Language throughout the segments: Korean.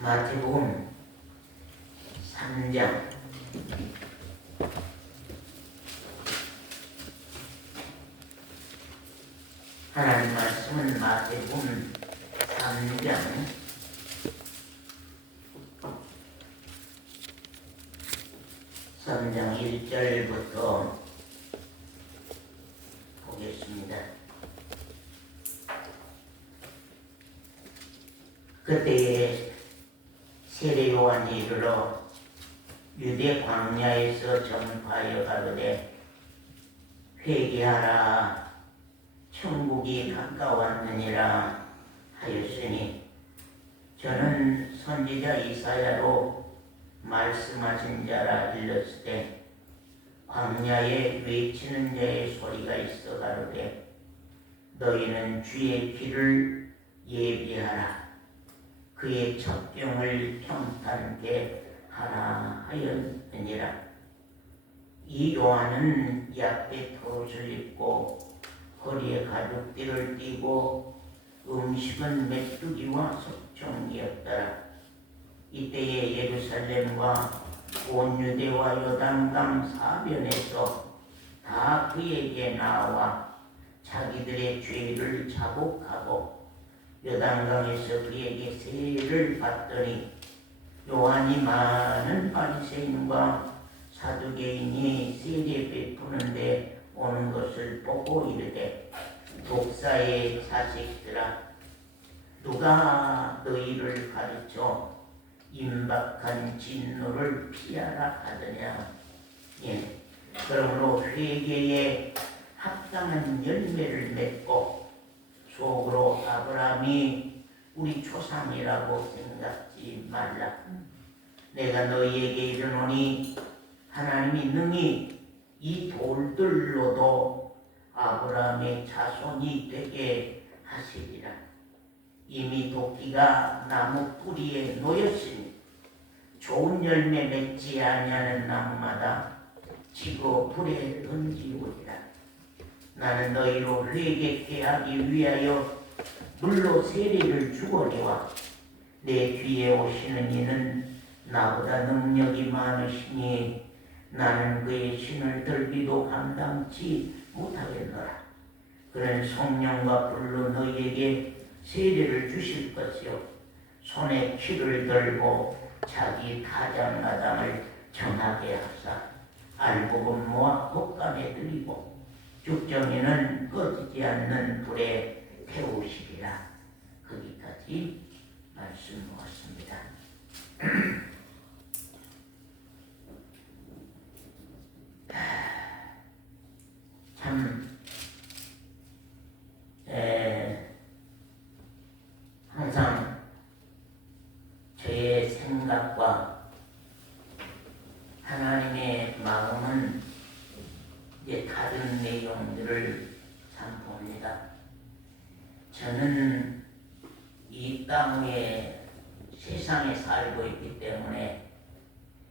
마태복음 3장 하나님 말씀은 마태복음 3장 1절부터 보겠습니다. 그때에 세례 요한이 이르러 유대 광야에서 전파하여 가로되 회개하라 천국이 가까웠느니라 하였으니 저는 선지자 이사야로 말씀하신 자라 일렀으되 광야에 외치는 자의 소리가 있어 가로되 너희는 주의 길을 예비하라 그의 첩경을 평탄케 하라 하였느니라. 이 요한은 얇게 털옷을 입고 허리에 가죽띠를 띠고 음식은 메뚜기와 석청이었더라. 이때에 예루살렘과 온 유대와 요단강 사변에서 다 그에게 나와 자기들의 죄를 자복하고 요단강에서 그에게 세례를 받더니 요한이 많은 바리새인과 사두개인이 세례 베푸는데 오는 것을 보고 이르되 독사의 자식들아 누가 너희를 가르쳐 임박한 진노를 피하라 하더냐. 예. 그러므로 회개에 합당한 열매를 맺고 속으로 아브라함이 우리 조상이라고 생각지 말라. 내가 너희에게 이르노니 하나님이 능히 이 돌들로도 아브라함의 자손이 되게 하시리라. 이미 도끼가 나무 뿌리에 놓였으니 좋은 열매 맺지 아니하는 나무마다 치고 불에 던지우리라. 나는 너희로 회개케 하기 위하여 물로 세례를 주거니와 내 뒤에 오시는 이는 나보다 능력이 많으시니 나는 그의 신을 들기도 감당치 못하겠노라. 그는 성령과 불로 너희에게 세례를 주실 것이요 손에 키를 들고 자기 타작마당을 정하게 하사 알복음 모아 곶감에 들이고 죽정이는 꺼지지 않는 불에 태우시리라. 거기까지 말씀 모았습니다. 참 항상 저의 생각과 하나님의 마음은 이제 다른 내용들을 참 봅니다. 저는 이 땅에 세상에 살고 있기 때문에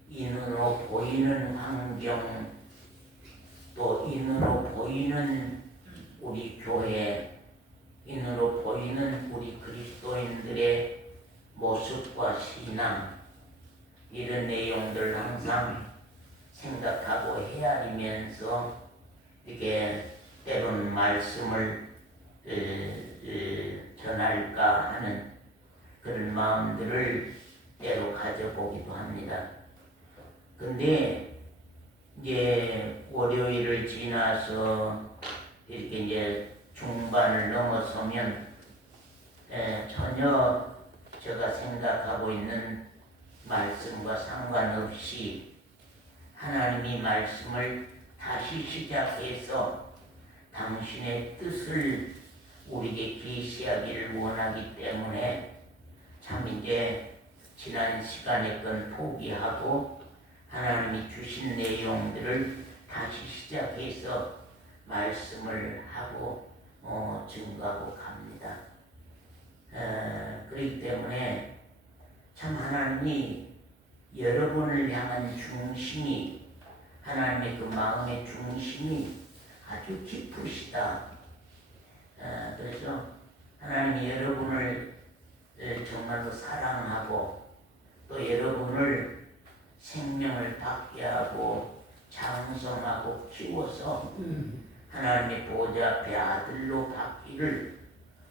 인으로 보이는 환경 또 인으로 보이는 우리 교회 인으로 보이는 우리 그리스도인들의 모습과 신앙 이런 내용들을 항상 생각하고 헤아리면서 이게 때론 말씀을 전할까 하는 그런 마음들을 때로 가져보기도 합니다. 근데 이제 월요일을 지나서 이렇게 이제 중반을 넘어서면 전혀 제가 생각하고 있는 말씀과 상관없이 하나님이 말씀을 다시 시작해서 당신의 뜻을 우리에게 계시하기를 원하기 때문에 참 이제 지난 시간에 건 포기하고 하나님이 주신 내용들을 다시 시작해서 말씀을 하고 증거하고 갑니다. 그렇기 때문에 참 하나님이 여러분을 향한 중심이 하나님의 그 마음의 중심이 아주 깊으시다. 그래서 하나님이 여러분을 정말로 사랑하고 또 여러분을 생명을 받게 하고 장성하고 키워서 하나님의 보좌 앞에 아들로 받기를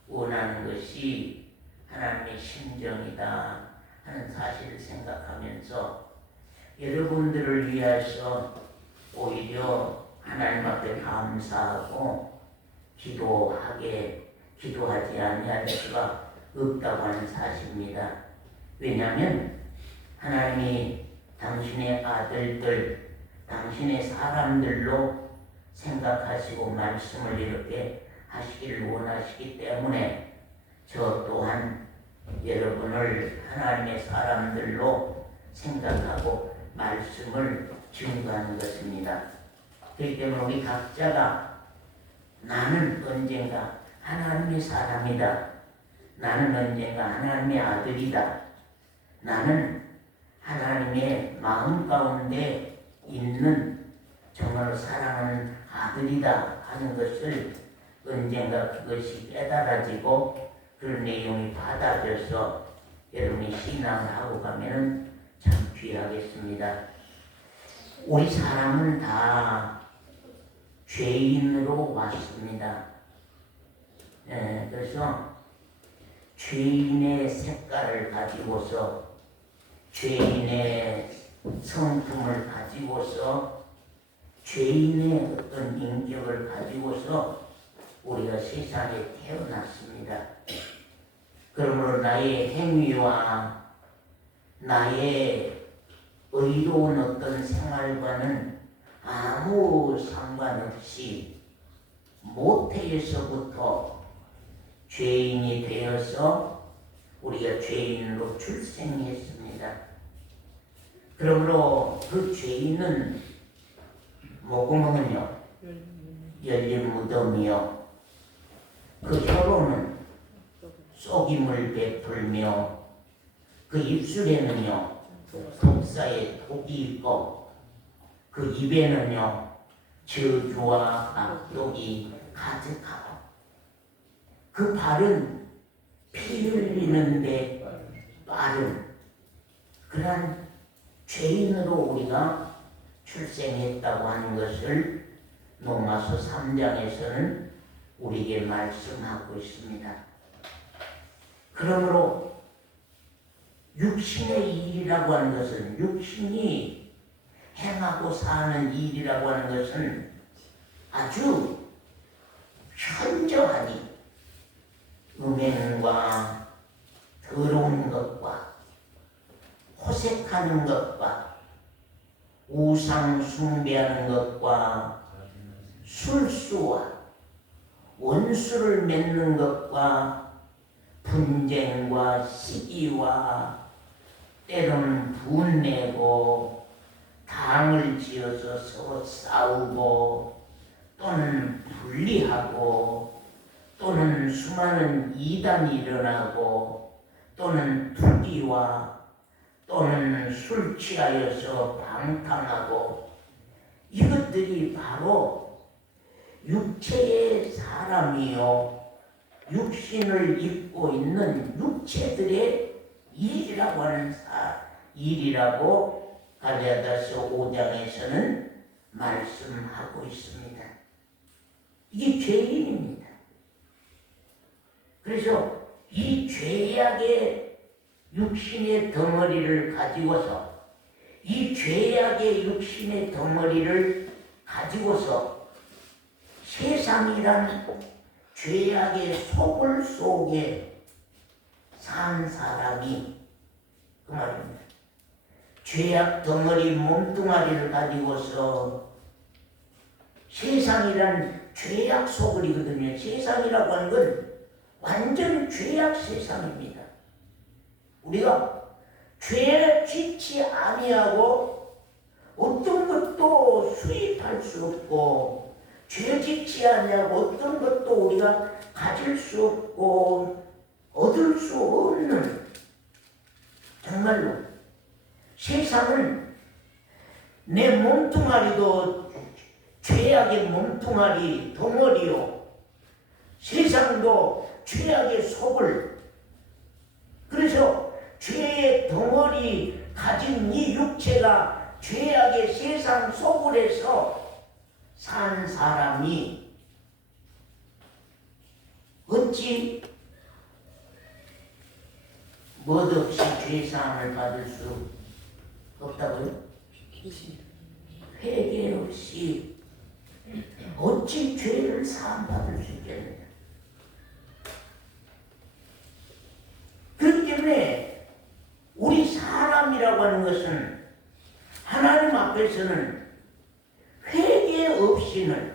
원하는 것이 하나님의 심정이다 하는 사실을 생각하면서 여러분들을 위해서 오히려 하나님 앞에 감사하고 기도하지 아니할 수가 없다고 하는 사실입니다. 왜냐하면 하나님이 당신의 아들들, 당신의 사람들로 생각하시고 말씀을 이렇게 하시기를 원하시기 때문에 저 또한 여러분을 하나님의 사람들로 생각하고 말씀을 증거하는 것입니다. 그렇기 때문에 우리 각자가 나는 언젠가 하나님의 사람이다. 나는 언젠가 하나님의 아들이다. 나는 하나님의 마음 가운데 있는 정말 사랑하는 아들이다 하는 것을 언젠가 그것이 깨달아지고 그런 내용이 받아져서 여러분이 신앙을 하고 가면은 참 귀하겠습니다. 우리 사람은 다 죄인으로 왔습니다. 그래서 죄인의 색깔을 가지고서 죄인의 성품을 가지고서 죄인의 어떤 인격을 가지고서 우리가 세상에 태어났습니다. 그러므로 나의 행위와 나의 의로운 어떤 생활과는 아무 상관없이 모태에서부터 죄인이 되어서 우리가 죄인으로 출생했습니다. 그러므로 그 죄인은 목구멍은요 열린 무덤이요 그 혀로는 속임을 베풀며 그 입술에는요 독사의 독이 있고 그 입에는요 저주와 악독이 가득하고 그 발은 피 흘리는데 빠른 그러한 죄인으로 우리가 출생했다고 하는 것을 로마서 3장에서는 우리에게 말씀하고 있습니다. 그러므로 육신의 일이라고 하는 것은 육신이 행하고 사는 일이라고 하는 것은 아주 현저하니 음행과 더러운 것과 호색하는 것과 우상 숭배하는 것과 술수와 원수를 맺는 것과 분쟁과 시기와 때로는 분내고 당을 지어서 서로 싸우고 또는 분리하고 또는 수많은 이단이 일어나고 또는 투기와 또는 술 취하여서 방탕하고 이것들이 바로 육체의 사람이요 육신을 입고 있는 육체들의 일이라고 하는 일이라고 갈라디아서 5장에서는 말씀하고 있습니다. 이게 죄인입니다. 그래서 이 죄악의 육신의 덩어리를 가지고서 이 죄악의 육신의 덩어리를 가지고서 세상이란 죄악의 소굴 속에 산 사람이 그 말입니다. 죄악 덩어리 몸뚱아리를 가지고서 세상이란 죄악 소굴이거든요. 세상이라고 하는 건 완전 죄악 세상입니다. 우리가 죄에 지치 아니하고 어떤 것도 수입할 수 없고 죄 지치 아니하고 어떤 것도 우리가 가질 수 없고 얻을 수 없는 정말로 세상은 내 몸뚱아리도 죄악의 몸뚱아리 덩어리요 세상도 죄악의 속을 그래서 죄의 내 덩어리 가진 이 육체가 죄악의 세상 속을에서 산 사람이 어찌 멋없이 죄사함을 받을 수 없다고요? 회개 없이 어찌 죄를 사함받을 수 있겠느냐. 그렇기 때문에 우리 사람이라고 하는 것은 하나님 앞에서는 회개 없이는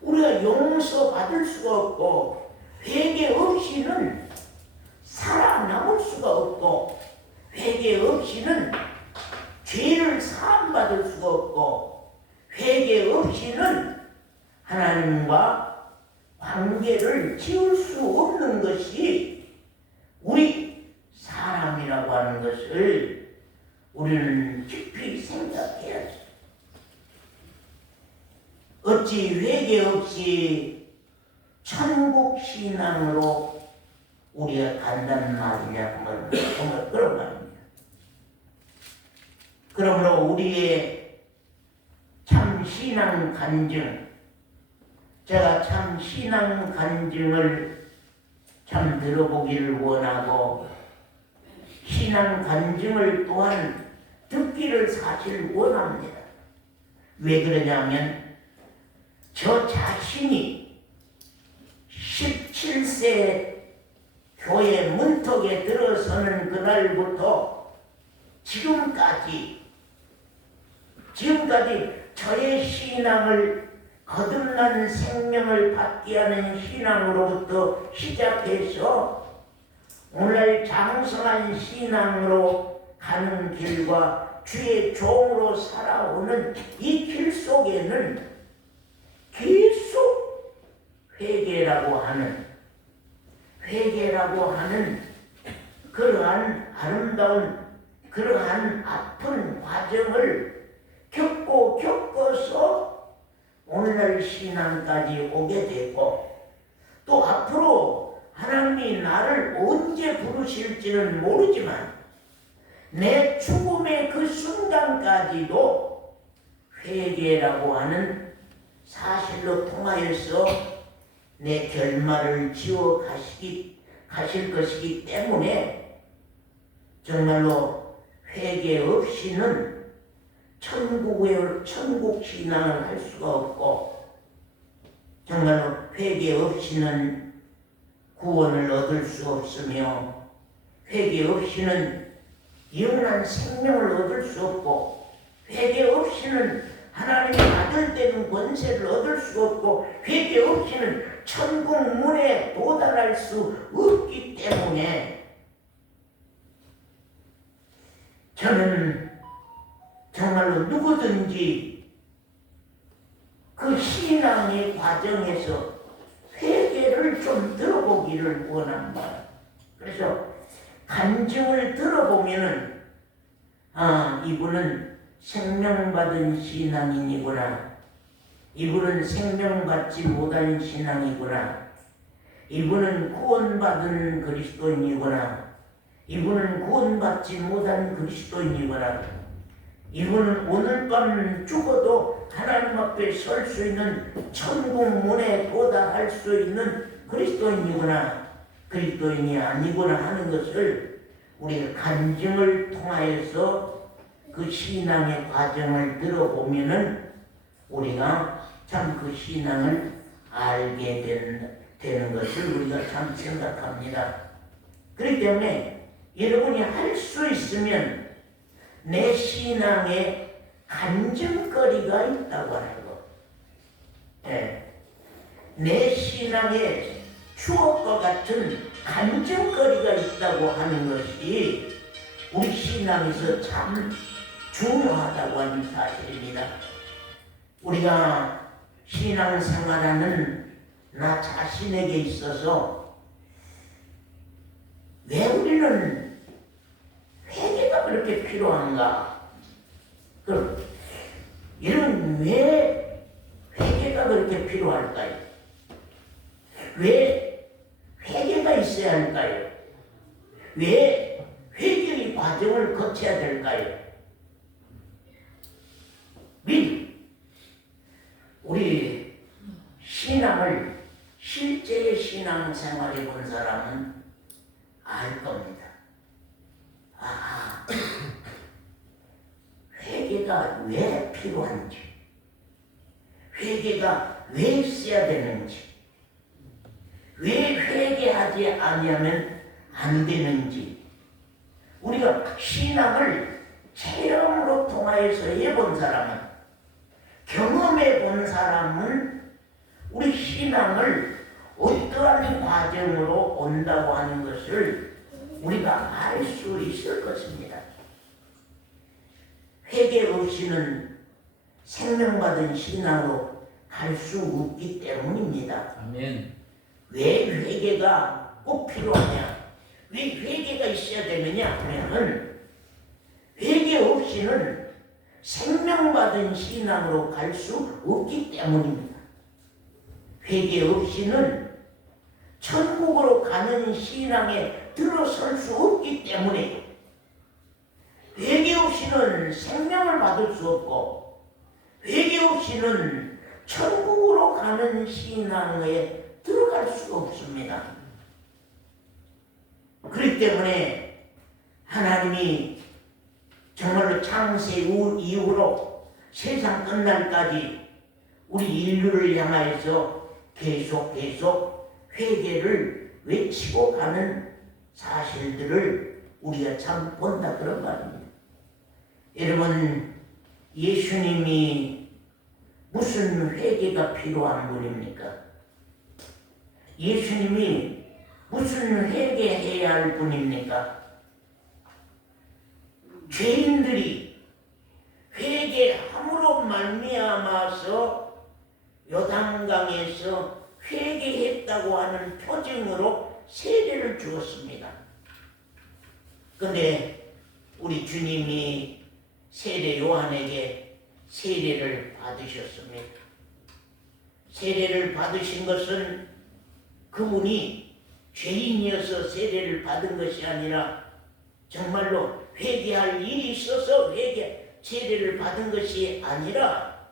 우리가 용서받을 수가 없고, 회개 없이는 살아남을 수가 없고, 회개 없이는 죄를 사함받을 수가 없고, 회개 없이는 하나님과 관계를 지을 수 없는 것이 우리 사람이라고 하는 것을 우리는 깊이 생각해야지. 어찌 회개 없이 천국 신앙으로 우리가 간다는 말이냐, 정말 그런 말입니다. 그러므로 우리의 참 신앙 간증, 제가 참 신앙 간증을 참 들어보기를 원하고, 신앙 간증을 또한 듣기를 사실 원합니다. 왜 그러냐면 저 자신이 17세 교회 문턱에 들어서는 그날부터 지금까지 저의 신앙을 거듭난 생명을 받게 하는 신앙으로부터 시작해서 오늘 장성한 신앙으로 가는 길과 주의 종으로 살아오는 이 길 속에는 계속 회개라고 하는 그러한 아름다운, 그러한 아픈 과정을 겪어서 오늘날 신앙까지 오게 되고, 또 앞으로 하나님이 나를 언제 부르실지는 모르지만 내 죽음의 그 순간까지도 회개라고 하는 사실로 통하여서 내 결말을 지어 가실 것이기 때문에 정말로 회개 없이는 천국 신앙을 할 수가 없고, 정말로 회개 없이는 구원을 얻을 수 없으며, 회개 없이는 영원한 생명을 얻을 수 없고, 회개 없이는 하나님의 아들 되는 권세를 얻을 수 없고, 회개 없이는 천국 문에 도달할 수 없기 때문에 저는 정말로 누구든지 그 신앙의 과정에서 회개를 좀 들어보기를 원합니다. 그래서 간증을 들어보면은 이분은 생명받은 신앙인이구나, 이분은 생명받지 못한 신앙이구나, 이분은 구원받은 그리스도인이구나, 이분은 구원받지 못한 그리스도인이구나, 이분은 오늘 밤 죽어도 하나님 앞에 설 수 있는 천국 문에 도달할 수 있는 그리스도인이구나, 그리스도인이 아니구나 하는 것을 우리가 간증을 통하여서 그 신앙의 과정을 들어보면은 우리가 참 그 신앙을 알게 되는 것을 우리가 참 생각합니다. 그렇기 때문에 여러분이 할 수 있으면 내 신앙에 간증거리가 있다고 하는 것, 내 신앙에 추억과 같은 간증거리가 있다고 하는 것이 우리 신앙에서 참 중요하다고 하는 사실입니다. 우리가 신앙생활하는 나 자신에게 있어서 왜 우리는 회개가 그렇게 필요한가? 그럼 이런 왜 회개가 그렇게 필요할까요? 왜 회개가 있어야 할까요? 왜 회개의 과정을 거쳐야 될까요? 우리 신앙을 실제의 신앙생활해 본 사람은 알 겁니다. 아, 회개가 왜 필요한지, 회개가 왜 있어야 되는지, 왜 회개하지 아니하면 안 되는지, 우리가 신앙을 체험으로 통하여서 해본 사람은, 경험해 본 사람은 우리 신앙을 어떠한 과정으로 온다고 하는 것을 우리가 알 수 있을 것입니다. 회개 없이는 생명받은 신앙으로 갈 수 없기 때문입니다. 아멘. 왜 회개가 꼭 필요하냐? 왜 회개가 있어야 되느냐 하면은, 회개 없이는 생명받은 신앙으로 갈 수 없기 때문입니다. 회개 없이는 천국으로 가는 신앙에 들어설 수 없기 때문에, 회개 없이는 생명을 받을 수 없고, 회개 없이는 천국으로 가는 신앙에 들어갈 수 없습니다. 그렇기 때문에 하나님이 정말로 창세 이후로 세상 끝날까지 우리 인류를 향하여서 계속 회개를 외치고 가는 사실들을 우리가 참 본다 그런 말입니다. 여러분, 예수님이 무슨 회개가 필요한 분입니까? 예수님이 무슨 회개해야 할 분입니까? 죄인들이 회개함으로 말미암아서 요단강에서 회개했다고 하는 표징으로 세례를 주었습니다. 그런데 우리 주님이 세례 요한에게 세례를 받으셨습니다. 세례를 받으신 것은 그분이 죄인이어서 세례를 받은 것이 아니라 정말로 회개할 일이 있어서 세례를 받은 것이 아니라,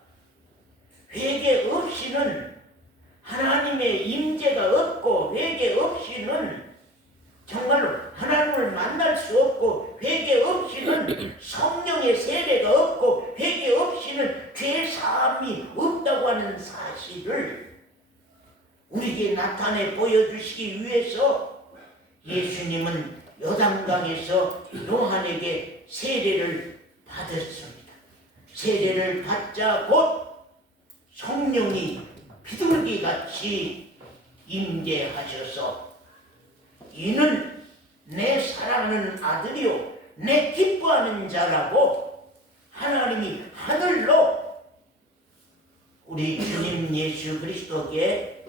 회개 없이는 하나님의 임재가 없고, 회개 없이는 정말로 하나님을 만날 수 없고, 회개 없이는 성령의 세례가 없고, 회개 없이는 죄 사함이 없다고 하는 사실을 우리에게 나타내 보여주시기 위해서 예수님은 요단강에서 요한에게 세례를 받았습니다. 세례를 받자 곧 성령이 비둘기같이 임재하셔서, 이는 내 사랑하는 아들이요 내 기뻐하는 자라고 하나님이 하늘로 우리 주님 예수 그리스도께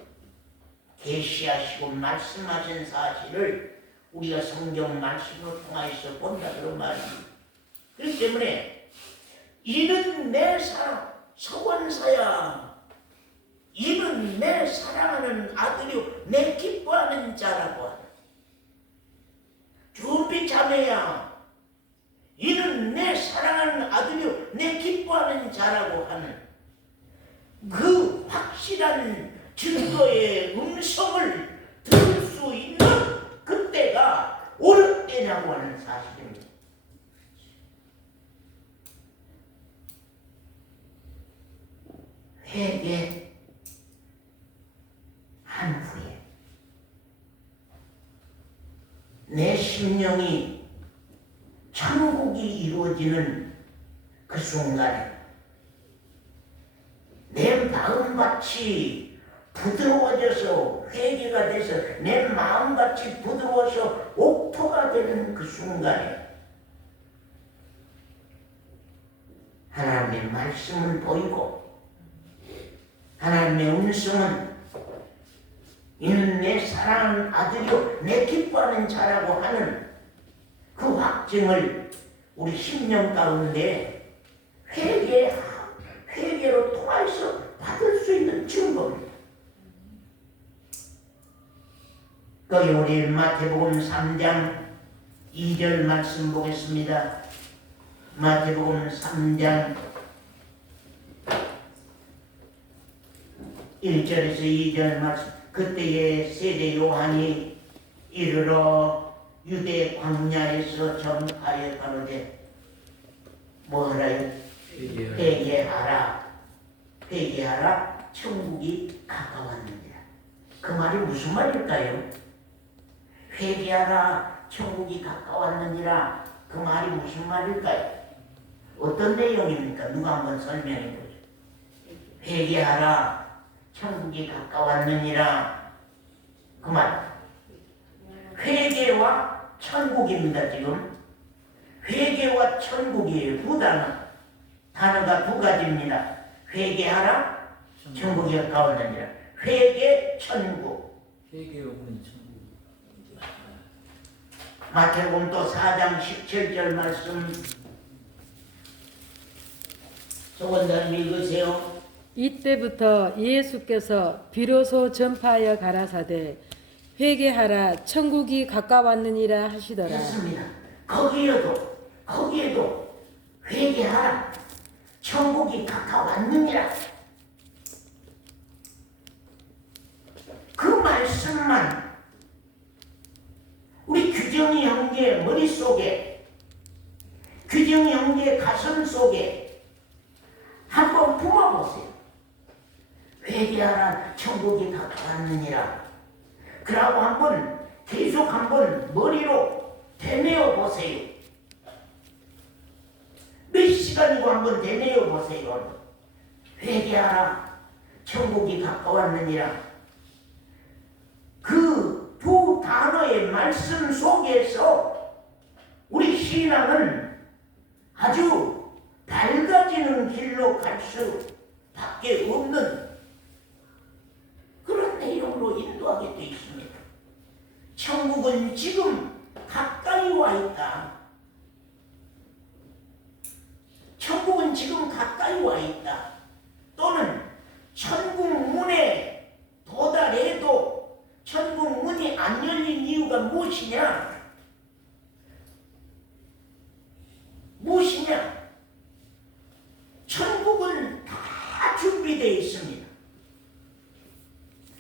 계시하시고 말씀하신 사실을 우리가 성경 말씀을 통하여서 본다 그런 말입니다. 그렇기 때문에 이는 내 서원사야, 이는 내 사랑하는 아들이요 내 기뻐하는 자라고 하는, 준비 자매야, 이는 내 사랑하는 아들이요 내 기뻐하는 자라고 하는 그 확실한 증거의 음성을 들을 수 있는 그때가 어느 때냐고 하는 사실입니다. 회개한 후에 내 심령이 천국이 이루어지는 그 순간에 내 마음같이 부드러워져서, 회개가 돼서 내 마음같이 부드러워서 옥토가 되는 그 순간에 하나님의 말씀은 보이고, 하나님의 음성은 이는 내 사랑하는 아들이요 내 기뻐하는 자라고 하는 그 확증을 우리 심령 가운데 회개로 통해서 받을 수 있는 증거입니다. 거기 우리 마태복음 3장 2절 말씀 보겠습니다. 마태복음 3장 1절에서 2절 말씀. 그때에 세례 요한이 이르러 유대 광야에서 전파하여 가로되 뭐하라요? 회개하라. 회개하라. 천국이 가까웠느니라. 그 말이 무슨 말일까요? 회개하라. 천국이 가까웠느니라. 그 말이 무슨 말일까요? 어떤 내용입니까? 누가 한번 설명해 보죠. 회개하라. 천국이 가까웠느니라. 그 말. 회개와 천국입니다. 지금 회개와 천국이에요. 두 단어. 단어가 두 가지입니다. 회개하라. 천국이 가까웠느니라. 회개, 천국. 회개로는 천국. 마태복음 또 4장 17절 말씀 조원장님 읽으세요. 이때부터 예수께서 비로소 전파하여 가라사대 회개하라 천국이 가까웠느니라 하시더라. 했습니다. 거기에도 회개하라. 천국이 가까웠느니라. 그 말씀만 우리 규정이 형제 머릿속에, 규정이 형제 가슴 속에 한번 품어보세요. 회개하라. 천국이 가까웠느니라. 그러고 한번 계속 한번 머리로 되뇌어 보세요. 몇 시간이고 한번 되뇌어 보세요. 회개하라. 천국이 가까웠느니라. 그 두 단어의 말씀 속에서 우리 신앙은 아주 밝아지는 길로 갈 수밖에 없는 그런 내용으로 인도하게 되어 있습니다. 천국은 지금 가까이 와 있다. 천국은 지금 가까이 와 있다. 또는 천국 문에 도달해도 천국 문이 안 열린 이유가 무엇이냐? 무엇이냐? 천국은 다 준비되어 있습니다.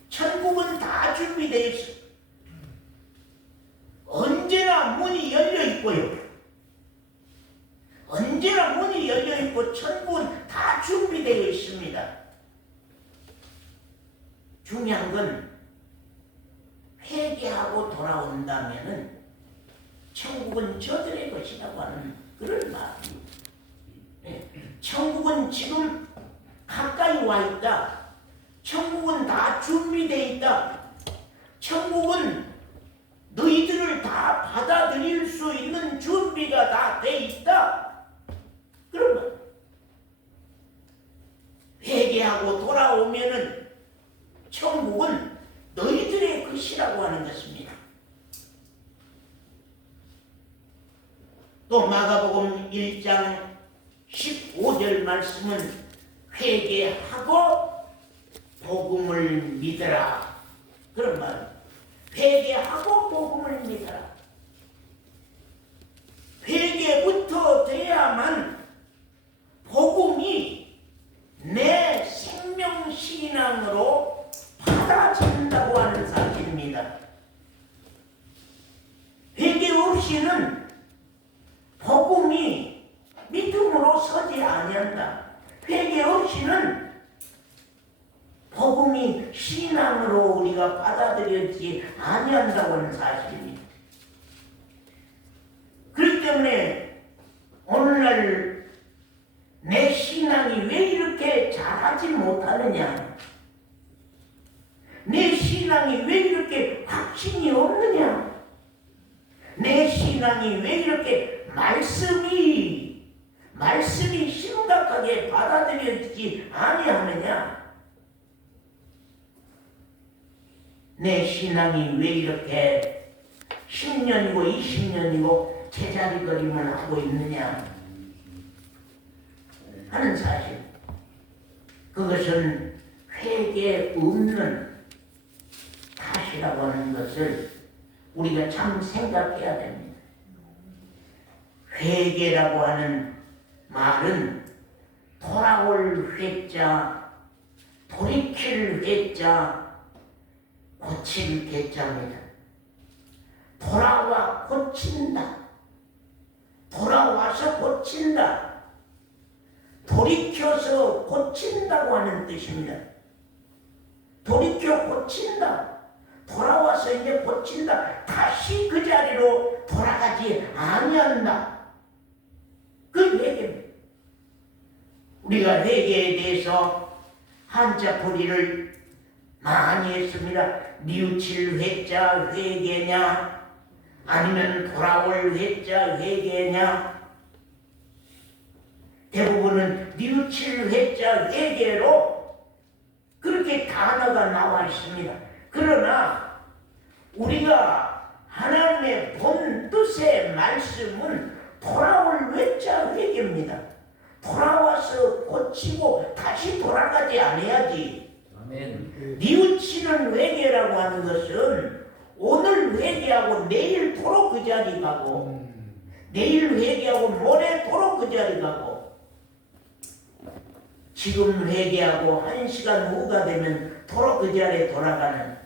천국은 다 준비되어 있습니다. 언제나 문이 열려 있고요. 언제나 문이 열려 있고 천국은 다 준비되어 있습니다. 중요한 건 회개하고 돌아온다면은 천국은 저들의 것이라고 하는 그런 말입니다. 천국은 지금 가까이 와 있다. 천국은 다 준비되어 있다. 천국은 너희들을 다 받아들일 수 있는 준비가 다 돼 있다. 그러면 회개하고 돌아오면은 천국은 너희들의 것이라고 하는 것입니다. 또 마가복음 1장 15절 말씀은 회개하고 복음을 믿으라. 그런 말. 회개하고 복음을 믿으라. 회개부터 돼야만 복음이 내 생명신앙으로 받아진다고 하는 사실입니다. 회개 없이는 복음이 믿음으로 서지 아니한다. 회개 없이는 복음이 신앙으로 우리가 받아들여지지 아니한다고 하는 사실입니다. 그렇기 때문에 오늘날 내 신앙이 왜 이렇게 잘하지 못하느냐? 내 신앙이 왜 이렇게 확신이 없느냐? 내 신앙이 왜 이렇게 말씀이 심각하게 받아들여지지 아니하느냐? 내 신앙이 왜 이렇게 10년이고 20년이고 제자리걸음을 하고 있느냐 하는 사실. 그것은 회개 없는 탓이라고 하는 것을 우리가 참 생각해야 됩니다. 회개라고 하는 말은 돌아올 회자, 돌이킬 회자, 고칠 회자입니다. 돌아와 고친다. 돌아와서 고친다. 돌이켜서 고친다고 하는 뜻입니다. 돌이켜 고친다. 돌아와서 이제 고친다. 다시 그 자리로 돌아가지 아니한다. 그 회개입니다. 우리가 회개에 대해서 한자풀이를 많이 했습니다. 뉘우칠 회자 회개냐, 아니면 돌아올 회자 회개냐. 대부분은 뉘우칠 회자 회개로 그렇게 단어가 나와 있습니다. 그러나 우리가 하나님의 본 뜻의 말씀은 돌아올 회자 회개입니다. 돌아와서 고치고 다시 돌아가지 않아야지. 아멘. 뉘우치는 회개라고 하는 것은 오늘 회개하고 내일토록 그 자리 가고, 내일 회개하고 모레토록 그 자리 가고, 지금 회개하고 1시간 후가 되면 도로 그 자리에 돌아가는,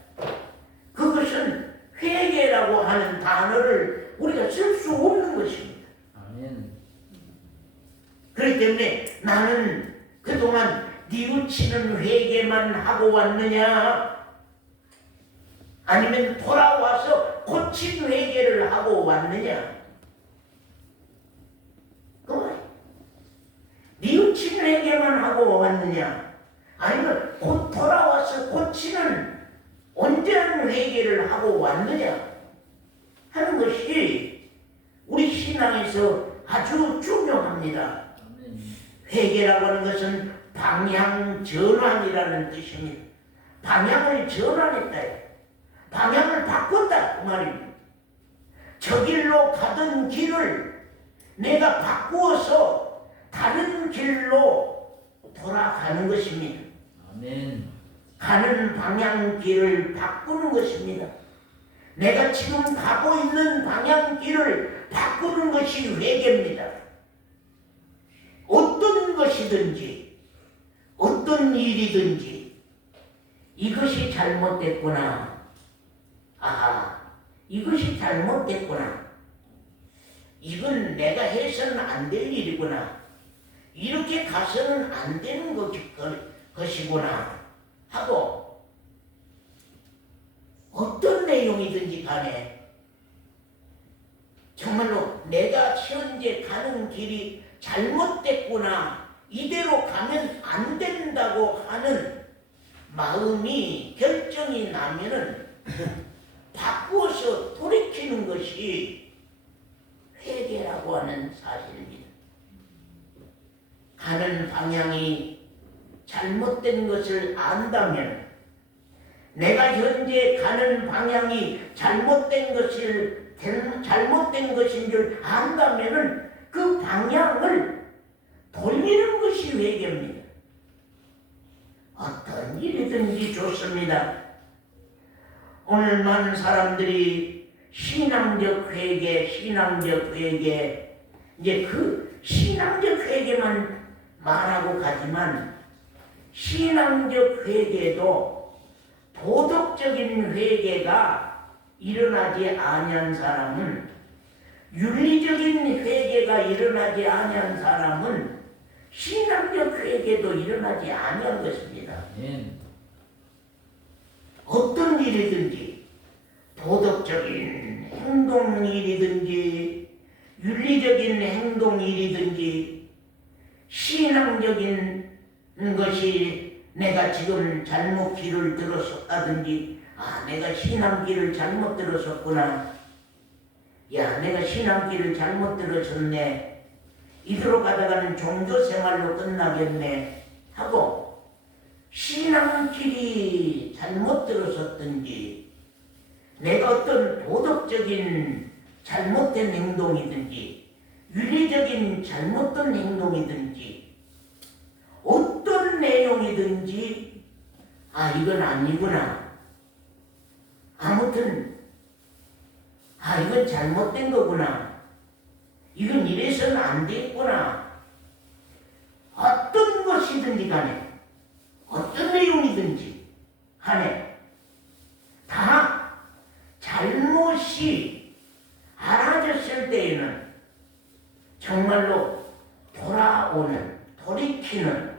그것은 회개라고 하는 단어를 우리가 쓸 수 없는 것입니다. 아멘. 그렇기 때문에 나는 그동안 뉘우치는 회개만 하고 왔느냐, 아니면 돌아와서 고친 회개를 하고 왔느냐. 뉘우친 회개만 하고 왔느냐, 아니면 곧 돌아와서 고치는 온전한 회개를 하고 왔느냐 하는 것이 우리 신앙에서 아주 중요합니다. 아멘. 회개라고 하는 것은 방향 전환이라는 뜻입니다. 방향을 전환했다. 방향을 바꿨다 그 말입니다. 저 길로 가던 길을 내가 바꾸어서 다른 길로 돌아가는 것입니다. 아멘. 가는 방향길을 바꾸는 것입니다. 내가 지금 가고 있는 방향길을 바꾸는 것이 회개입니다. 어떤 것이든지 어떤 일이든지 이것이 잘못됐구나. 아하, 이것이 잘못됐구나. 이건 내가 해서는 안 될 일이구나. 이렇게 가서는 안 되는 것이구나 하고, 어떤 내용이든지 간에 정말로 내가 현재 가는 길이 잘못됐구나, 이대로 가면 안 된다고 하는 마음이 결정이 나면은 바꾸어서 돌이키는 것이 회개라고 하는 사실입니다. 가는 방향이 잘못된 것을 안다면, 내가 현재 가는 방향이 잘못된 것인 줄 안다면은 그 방향을 돌리는 것이 회개입니다. 어떤 일이든지 좋습니다. 오늘 많은 사람들이 신앙적 회개, 이제 그 신앙적 회개만 말하고 가지만, 신앙적 회개도 도덕적인 회개가 일어나지 아니한 사람은, 윤리적인 회개가 일어나지 아니한 사람은 신앙적 회개도 일어나지 아니한 것입니다. 아멘. 어떤 일이든지, 도덕적인 행동일이든지 윤리적인 행동일이든지 신앙적인 것이 내가 지금 잘못 길을 들었었다든지, 내가 신앙길을 잘못 들었었구나, 야 내가 신앙길을 잘못 들었었네, 이대로 가다가는 종교생활로 끝나겠네 하고 신앙길이 잘못 들었었든지, 내가 어떤 도덕적인 잘못된 행동이든지 윤리적인 잘못된 행동이든지 어떤 내용이든지 이건 아니구나, 아무튼 이건 잘못된 거구나, 이건 이래서는 안 되겠구나. 어떤 것이든지 간에 어떤 내용이든지 간에 다 잘못이 알아졌을 때에는 정말로 돌아오는, 돌이키는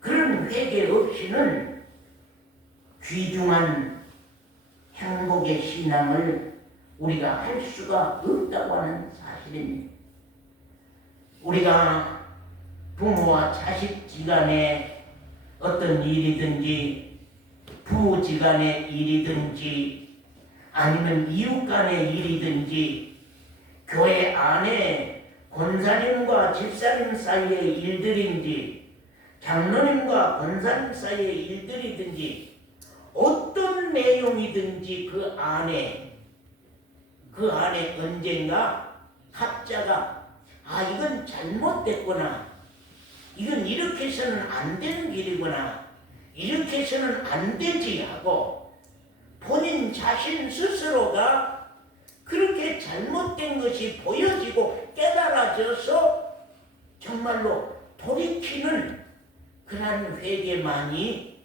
그런 회개 없이는 귀중한 행복의 신앙을 우리가 할 수가 없다고 하는 사실입니다. 우리가 부모와 자식지간에 어떤 일이든지 부부지간의 일이든지 아니면 이웃간의 일이든지 교회 안에 권사님과 집사님 사이의 일들인지 장로님과 권사님 사이의 일들이든지 어떤 내용이든지 그 안에 언젠가 학자가 이건 잘못됐구나, 이건 이렇게 해서는 안 되는 길이구나, 이렇게 해서는 안 되지 하고 본인 자신 스스로가 그렇게 잘못된 것이 보여지고 깨달아져서 정말로 돌이키는 그러한 회개만이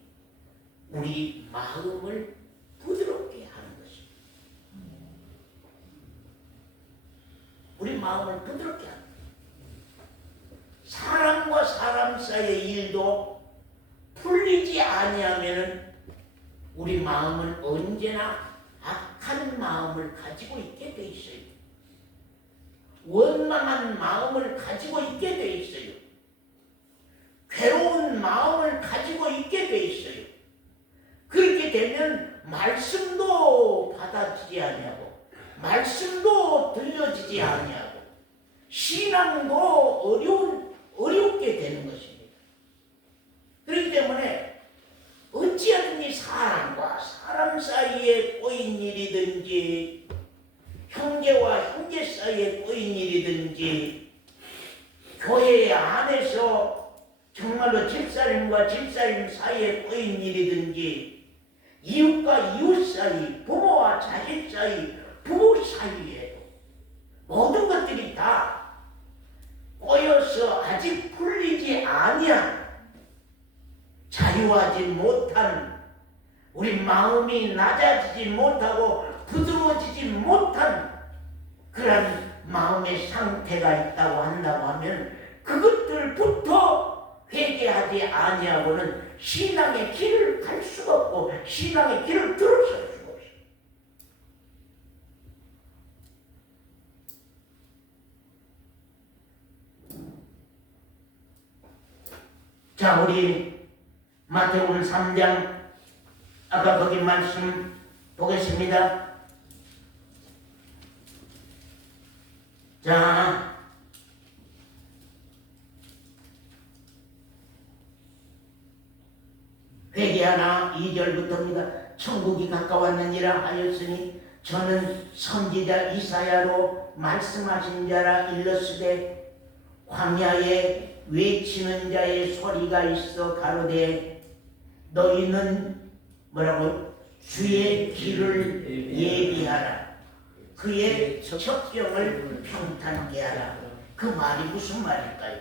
우리 마음을 부드럽게 하는 것입니다. 우리 마음을 부드럽게 하는 것입니다. 사람과 사람 사이의 일도 풀리지 아니하면은 우리 마음은 언제나 악한 마음을 가지고 있게 돼 있어요. 원망한 마음을 가지고 있게 돼 있어요. 괴로운 마음을 가지고 있게 돼 있어요. 그렇게 되면 말씀도 받아지지 아니하고 말씀도 들려지지 아니하고 신앙도 어렵게 되는 것입니다. 그렇기 때문에 어찌하든지 사람과 사람 사이에 꼬인 일이든지 형제와 형제 사이에 꼬인 일이든지 교회 안에서 정말로 집사님과 집사님 사이에 꼬인 일이든지 이웃과 이웃 사이, 부모와 자식 사이, 부부 사이에도 모든 것들이 다 꼬여서 아직 풀리지 아니한 자유하지 못한 우리 마음이 낮아지지 못하고 부드러워지지 못한 그런 마음의 상태가 있다고 한다고 하면 그것들부터 회개하지 아니하고는 신앙의 길을 갈 수가 없고 신앙의 길을 들어설 수가 없어요. 자, 우리 마태복음 3장 아까 거기 말씀 보겠습니다. 자, 회개하나 2절부터입니다. 천국이 가까웠느니라 하였으니 저는 선지자 이사야로 말씀하신 자라 일렀으되 광야에 외치는 자의 소리가 있어 가로되 너희는 뭐라고? 주의 길을 예비하라. 그의 첩경을 평탄케 하라. 그 말이 무슨 말일까요?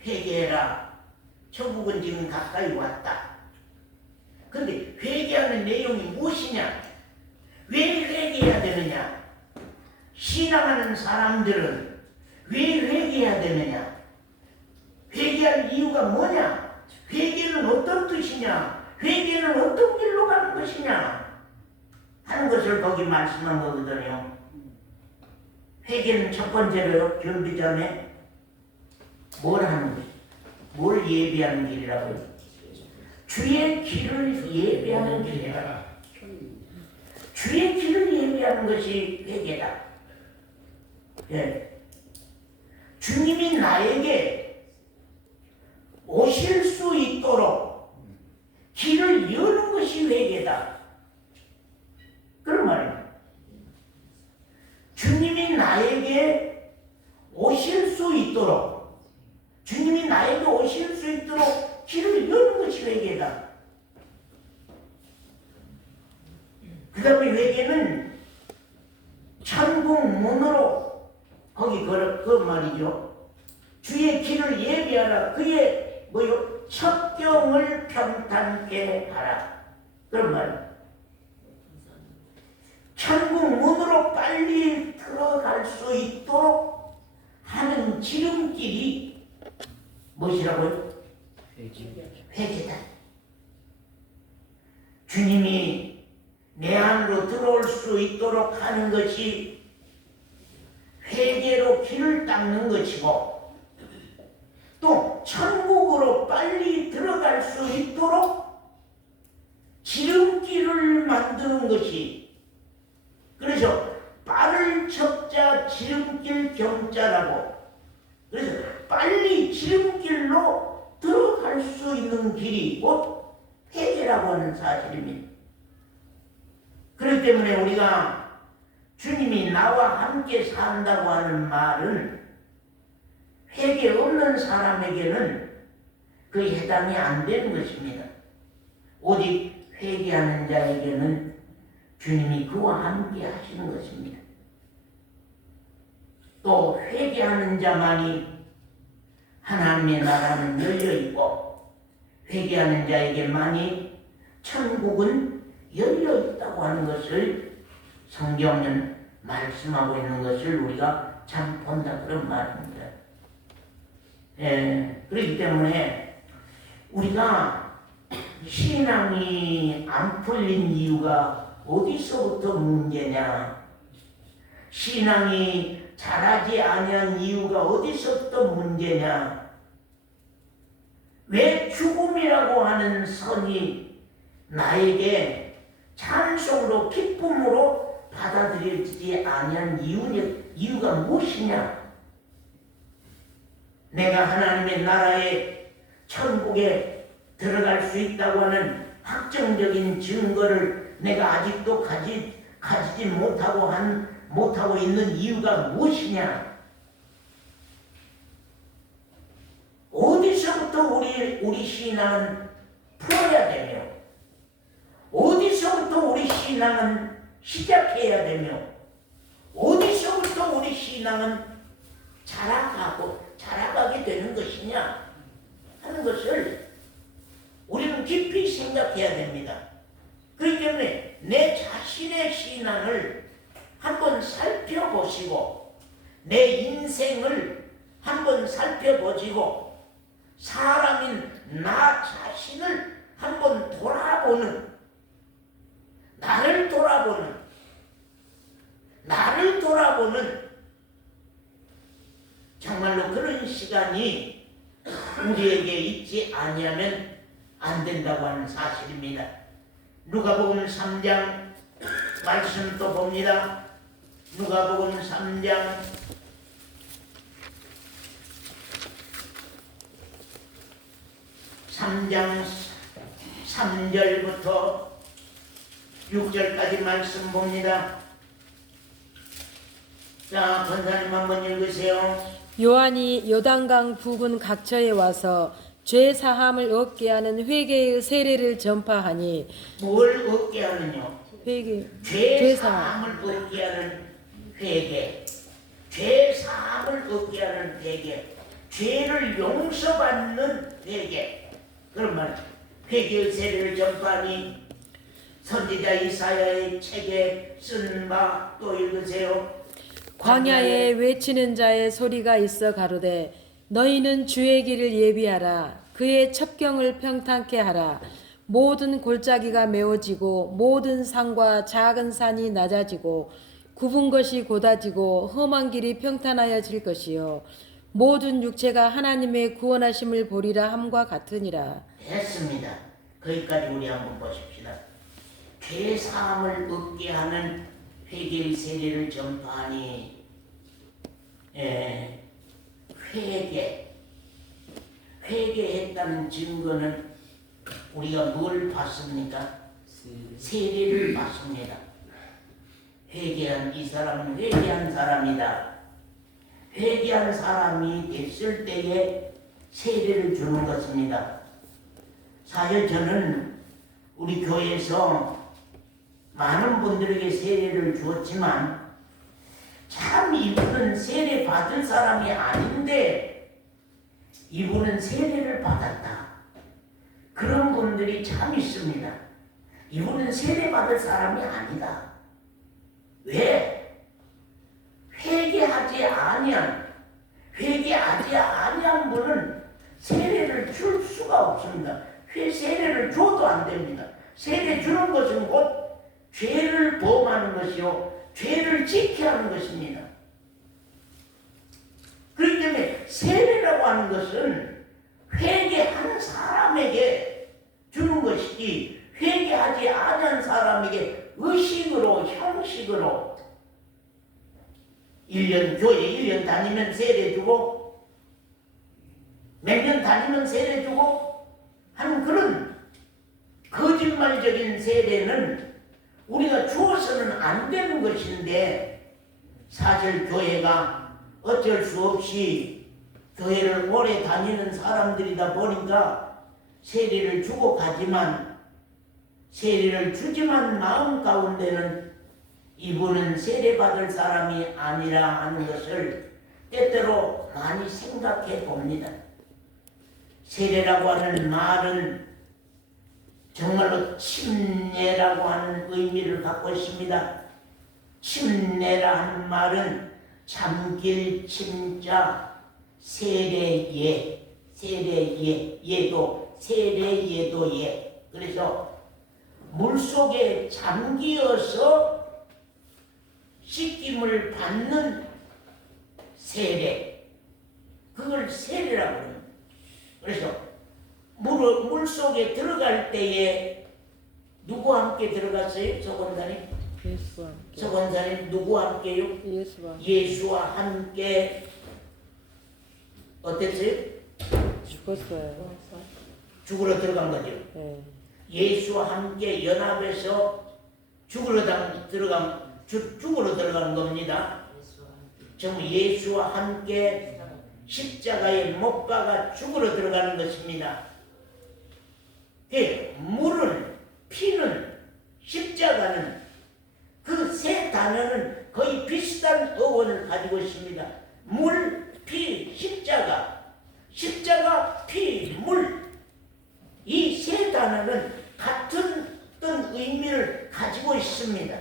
회개해라. 천국은 지금 가까이 왔다. 그런데 회개하는 내용이 무엇이냐? 왜 회개해야 되느냐? 신앙하는 사람들은 왜 회개해야 되느냐? 회개할 이유가 뭐냐? 회개는 어떤 뜻이냐? 회개는 어떤 길로 가는 것이냐? 하는 것을 거기 말씀한 거거든요. 회개는 첫 번째로요, 준비 전에 뭘 하는 것이냐? 뭘 예비하는 길이라고요? 주의 길을 예비하는 길이라. 주의 길을 예비하는 것이 회개다. 예. 주님이 나에게 오실 수 있도록 길을 여는 것이 회개다. 그런 말입니다. 주님이 나에게 오실 수 있도록 주님이 나에게 오실 수 있도록 길을 여는 것이 회개다. 그 다음에 회개는 천국 문으로 그 말이죠. 주의 길을 예비하라. 그의 뭐요? 첩경을 평탄케 하라. 그런 말. 천국 문으로 빨리 들어갈 수 있도록 하는 지름길이 무엇이라고요? 회개다. 주님이 내 안으로 들어올 수 있도록 하는 것이 회개로 길을 닦는 것이고, 또 천국으로 빨리 들어갈 수 있도록 지름길을 만드는 것이, 그래서 빠를 첩자 지름길 경자라고, 그래서 빨리 지름길로 들어갈 수 있는 길이 곧 회개라고 하는 사실입니다. 그렇기 때문에 우리가 주님이 나와 함께 산다고 하는 말은 회개 없는 사람에게는 그 해당이 안 되는 것입니다. 오직 회개하는 자에게는 주님이 그와 함께 하시는 것입니다. 또 회개하는 자만이 하나님의 나라는 열려있고, 회개하는 자에게만이 천국은 열려있다고 하는 것을 성경은 말씀하고 있는 것을 우리가 참 본다, 그런 말입니다. 그렇기 때문에 우리가 신앙이 안 풀린 이유가 어디서부터 문제냐, 신앙이 자라지 아니한 이유가 어디서부터 문제냐, 왜 죽음이라고 하는 선이 나에게 찬송으로 기쁨으로 받아들여지지 아니한 이유가 무엇이냐? 내가 하나님의 나라에 천국에 들어갈 수 있다고 하는 확정적인 증거를 내가 아직도 가지지 못하고 있는 이유가 무엇이냐? 어디서부터 우리 신앙은 풀어야 되며, 어디서부터 우리 신앙은 시작해야 되며, 어디서부터 우리 신앙은 자라가게 되는 것이냐 하는 것을 우리는 깊이 생각해야 됩니다. 그렇기 때문에 내 자신의 신앙을 한번 살펴보시고, 내 인생을 한번 살펴보시고, 사람인 나 자신을 한번 돌아보는, 나를 돌아보는 정말로 그런 시간이 우리에게 있지 아니하면 안 된다고 하는 사실입니다. 누가복음 3장 말씀 또 봅니다. 누가복음 3장 3절부터 6절까지 말씀 봅니다. 자, 권사님 한번 읽으세요. 요한이 요단강 부근 각처에 와서 죄 사함을 얻게 하는 회개의 세례를 전파하니, 뭘 얻게 하느냐? 죄 사함을 얻게 하는 회개, 죄 사함을 얻게 하는 회개, 죄를 용서받는 회개, 그런 말. 회개의 세례를 전파하니, 선지자 이사야의 책에 쓴 바 또 읽으세요. 광야에 외치는 자의 소리가 있어 가로되 너희는 주의 길을 예비하라. 그의 첩경을 평탄케 하라. 모든 골짜기가 메워지고 모든 산과 작은 산이 낮아지고 굽은 것이 곧아지고 험한 길이 평탄하여질 것이요 모든 육체가 하나님의 구원하심을 보리라 함과 같으니라. 됐습니다. 거기까지 우리 한번 보십시다. 죄 사함을 얻게 하는 회개의 세례를 전파하니, 회개했다는 증거는 우리가 뭘 받습니까? 세례를 받습니다. 회개한 이 사람은 회개한 사람이다. 회개한 사람이 됐을 때에 세례를 주는 것입니다. 사실 저는 우리 교회에서 많은 분들에게 세례를 주었지만 참 이분은 세례 받을 사람이 아닌데 이분은 세례를 받았다. 그런 분들이 참 있습니다. 이분은 세례 받을 사람이 아니다. 왜? 회개하지 아니한 분은 세례를 줄 수가 없습니다. 세례를 줘도 안 됩니다. 세례 주는 것은 곧 죄를 범하는 것이요 죄를 지켜야 하는 것입니다. 그렇기 때문에 세례라고 하는 것은 회개한 사람에게 주는 것이지 회개하지 않은 사람에게 의식으로 형식으로 1년 교회 1년 다니면 세례 주고 몇 년 다니면 세례 주고 하는 그런 거짓말적인 세례는 우리가 주어서는 안 되는 것인데 사실 교회가 어쩔 수 없이 교회를 오래 다니는 사람들이다 보니까 세례를 주고 가지만 세례를 주지만 마음 가운데는 이분은 세례받을 사람이 아니라 하는 것을 때때로 많이 생각해 봅니다. 세례라고 하는 말은 정말로 침례라고 하는 의미를 갖고 있습니다. 침례라 하는 말은 잠길 침자 세례예 예도 세례예도 예. 그래서 물속에 잠기어서 씻김을 받는 세례, 그걸 세례라고 합니다. 그래서 물속에 들어갈 때에 누구와 함께 들어갔어요? 서건사님? 예수와 함께. 서건사님 누구와 함께요? 예수와 함께 어땠어요? 죽었어요. 죽으러 들어간 거죠. 네. 예수와 함께 연합해서 죽으러 들어간 겁니다. 정말 예수와 함께 십자가에 못 박아 죽으러 들어가는 것입니다. 물은, 피는, 십자가는 그 세 단어는 거의 비슷한 어원을 가지고 있습니다. 물, 피, 십자가, 피, 물. 이 세 단어는 같은 어떤 의미를 가지고 있습니다.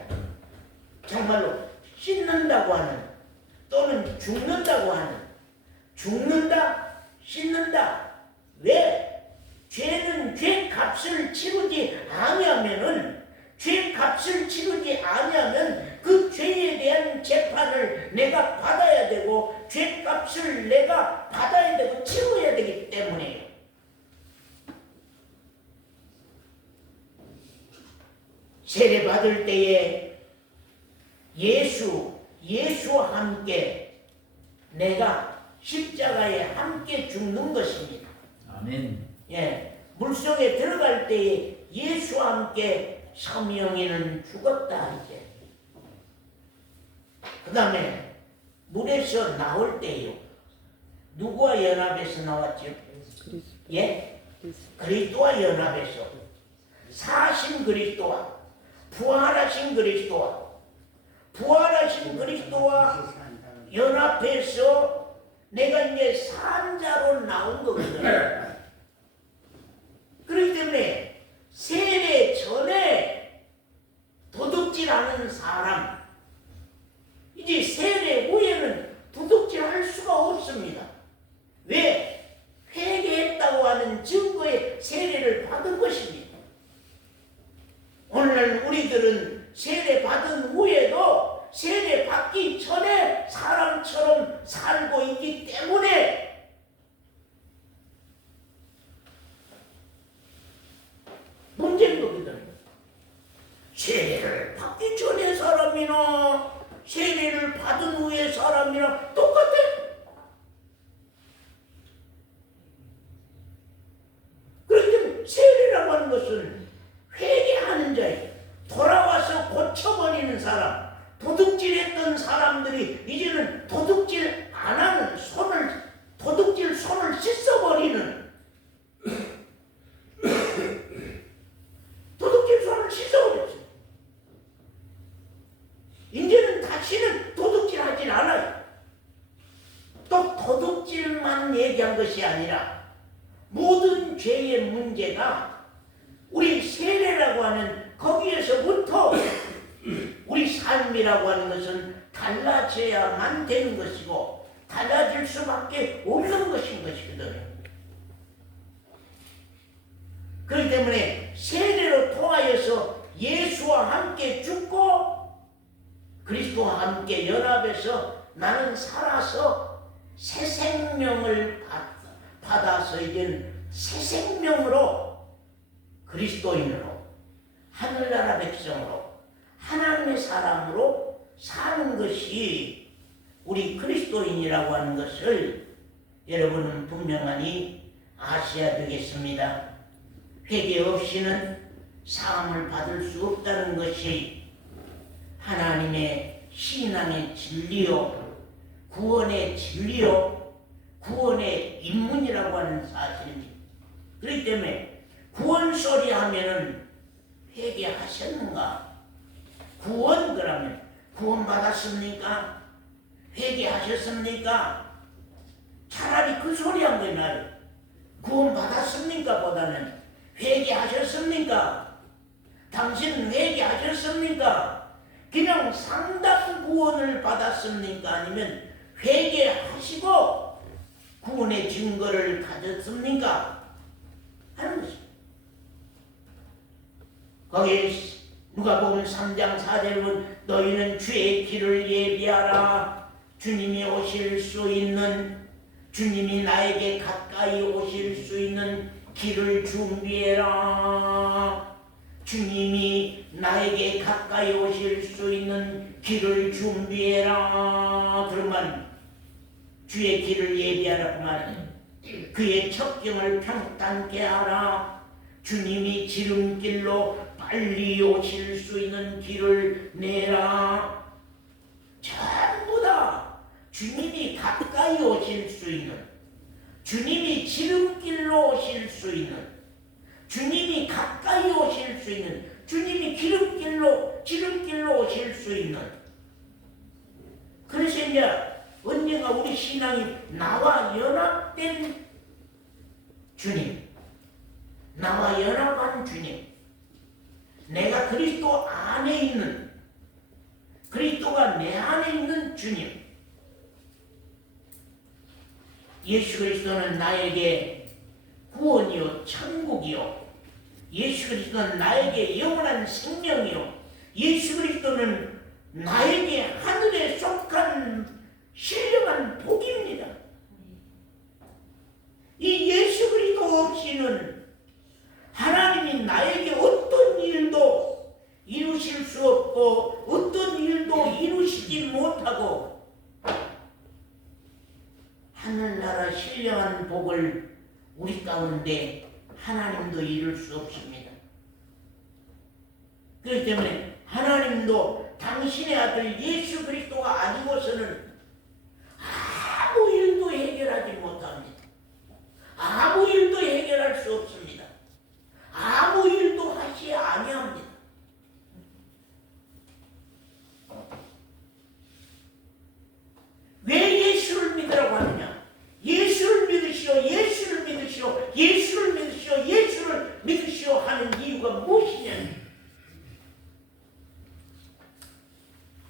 정말로 씻는다고 하는 또는 죽는다고 하는 죽는다, 씻는다. 왜? 죄는 죄 값을 치르지 아니하면은 죄 값을 치르지 아니하면 그 죄에 대한 재판을 내가 받아야 되고 죄 값을 내가 받아야 되고 치러야 되기 때문에요. 세례 받을 때에 예수와 함께 내가 십자가에 함께 죽는 것입니다. 아멘. 예, 물속에 들어갈 때에 예수와 함께 서명이는 죽었다 이제. 그 다음에 물에서 나올 때요. 누구와 연합해서 나왔죠? 예? 그리스도와 연합해서 사신 그리스도와 부활하신 그리스도와 연합해서 내가 이제 산자로 나온 거거든요. 그렇기 때문에 세례 전에 도둑질하는 사람, 이제 세례 후에는 도둑질할 수가 없습니다. 왜? 회개했다고 하는 증거의 세례를 받은 것입니다. 오늘날 우리들은 세례 받은 후에도 세례 받기 전에 사람처럼 살고 있기 때문에 문제인 거거든요. 세례를 받기 전에 사람이나 세례를 받은 후에 사람이나 똑같아. 그렇기 때문에 세례라고 하는 것은 회개하는 자예요. 돌아와서 고쳐버리는 사람, 도둑질했던 사람들이 이제는 도둑질 안 하는 도둑질 손을 씻어버리는 도둑질 손을 씻어버렸어요. 이제는 다시는 도둑질하지 얘기한 것이 아니라 모든 죄의 문제가 우리 세례라고 하는 거기에서부터 우리 삶이라고 하는 것은 달라져야만 되는 것이고 달라질 수밖에 없는 것인 것이거든요. 그렇기 때문에 세례로 통하여서 예수와 함께 죽고 그리스도와 함께 연합해서 나는 살아서 새 생명을 받아서 이제 새 생명으로 그리스도인으로 하늘나라 백성으로 하나님의 사람으로 사는 것이 우리 그리스도인이라고 하는 것을 여러분은 분명하니 아셔야 되겠습니다. 회개 없이는 사함을 받을 수 없다는 것이 하나님의 신앙의 진리요 구원의 진리요 구원의 입문이라고 하는 사실입니다. 그렇기 때문에 구원 소리 하면은 회개하셨는가? 구원 그러면 구원 받았습니까? 회개하셨습니까? 차라리 그 소리 한 번 나요. 구원 받았습니까? 보다는 회개하셨습니까? 당신은 회개하셨습니까? 그냥 상당 구원을 받았습니까? 아니면 회개하시고 구원의 증거를 가졌습니까? 하는 것입니다. 거기에 누가복음 3장 4절에 보면 너희는 주의 길을 예비하라. 주님이 오실 수 있는 주님이 나에게 가까이 오실 수 있는 길을 준비해라. 주님이 나에게 가까이 오실 수 있는 길을 준비해라. 그러면 주의 길을 예비하라 그 말이에요. 그의 첩경을 평탄케 하라. 주님이 지름길로 빨리 오실 수 있는 길을 내라. 전부 다 주님이 가까이 오실 수 있는, 주님이 지름길로 오실 수 있는, 주님이 가까이 오실 수 있는, 주님이 지름길로 오실 수 있는. 그래서 이제 언젠가 우리 신앙이 나와 연합된 주님, 나와 연합한 주님, 내가 그리스도 안에 있는, 그리스도가 내 안에 있는 주님, 예수 그리스도는 나에게 구원이요 천국이요, 예수 그리스도는 나에게 영원한 생명이요, 예수 그리스도는 나에게 하늘에 속한 신령한 복입니다. 이 예수 그리스도 없이는 하나님이 나에게 어떤 일도 이루실 수 없고 어떤 일도 이루시지 못하고 하늘나라 신령한 복을 우리 가운데 하나님도 이룰 수 없습니다. 그렇기 때문에 하나님도 당신의 아들 예수 그리스도가 아니고서는 아무 일도 해결하지 못합니다. 아무 일도 해결할 수 없습니다. 아무 일도 하지 아니합니다. 왜 예수를 믿으라고 하느냐? 예수를 믿으시오, 예수를 믿으시오, 예수를 믿으시오, 예수를 믿으시오 하는 이유가 무엇이냐?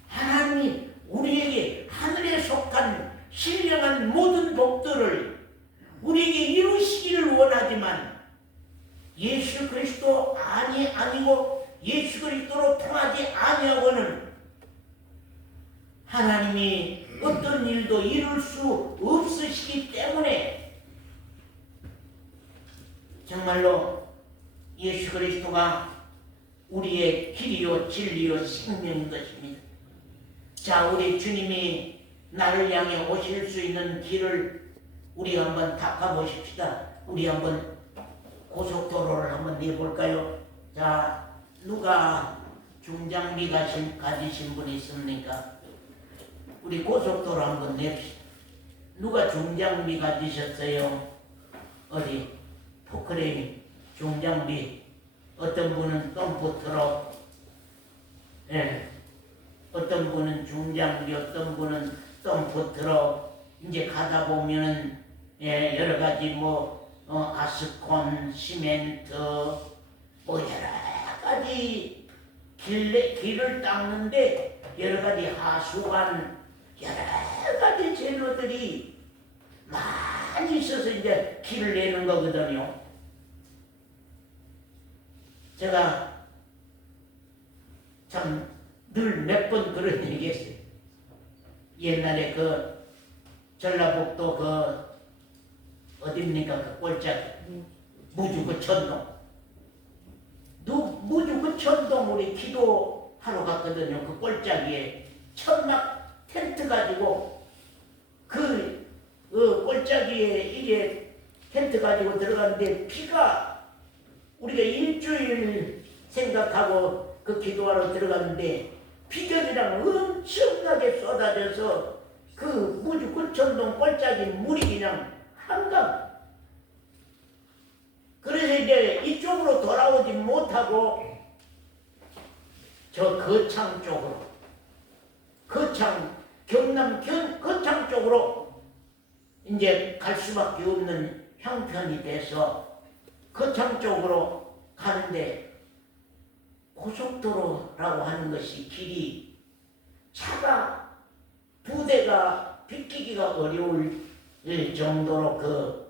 하나님이 우리에게 하늘에 속한 신령한 모든 복들을 우리에게 이루시기를 원하지만 예수 그리스도 아니고 예수 그리스도로 통하지 아니하고는 하나님이 어떤 일도 이룰 수 없으시기 때문에 정말로 예수 그리스도가 우리의 길이요 진리요 생명인 것입니다. 자, 우리 주님이 나를 향해 오실 수 있는 길을 우리 한번 닦아보십시다. 우리 한번 고속도로를 한번 내볼까요? 자, 누가 중장비 가지신 분 있습니까? 우리 고속도로 한번 냅시다. 누가 중장비 가지셨어요? 어디? 포크레인, 중장비. 어떤 분은 덤프트럭, 예. 어떤 분은 중장비, 어떤 분은 덤프트럭. 이제 가다 보면은 여러 가지 아스콘, 시멘트, 여러 가지 길을 닦는데 여러 가지 하수관, 여러 가지 재료들이 많이 있어서 이제 길을 내는 거거든요. 제가 참 늘 몇 번 그런 얘기 했어요. 옛날에 전라북도 어딥니까? 꼴짝 무주구 천동. 무주구 천동 우리 기도하러 갔거든요. 그 꼴짝이에 천막 텐트 가지고 꼴짝이에 이게 텐트 가지고 들어갔는데 비가 우리가 일주일 생각하고 그 기도하러 들어갔는데 비결이랑 엄청나게 쏟아져서 그 무주구 천동 꼴짝이 물이 그냥 한강. 그래서 이제 이쪽으로 돌아오지 못하고 저 거창 쪽으로, 경남 거창 쪽으로 이제 갈 수밖에 없는 형편이 돼서 거창 쪽으로 가는데 고속도로라고 하는 것이 길이 차가 두 대가 비키기가 어려울 정도로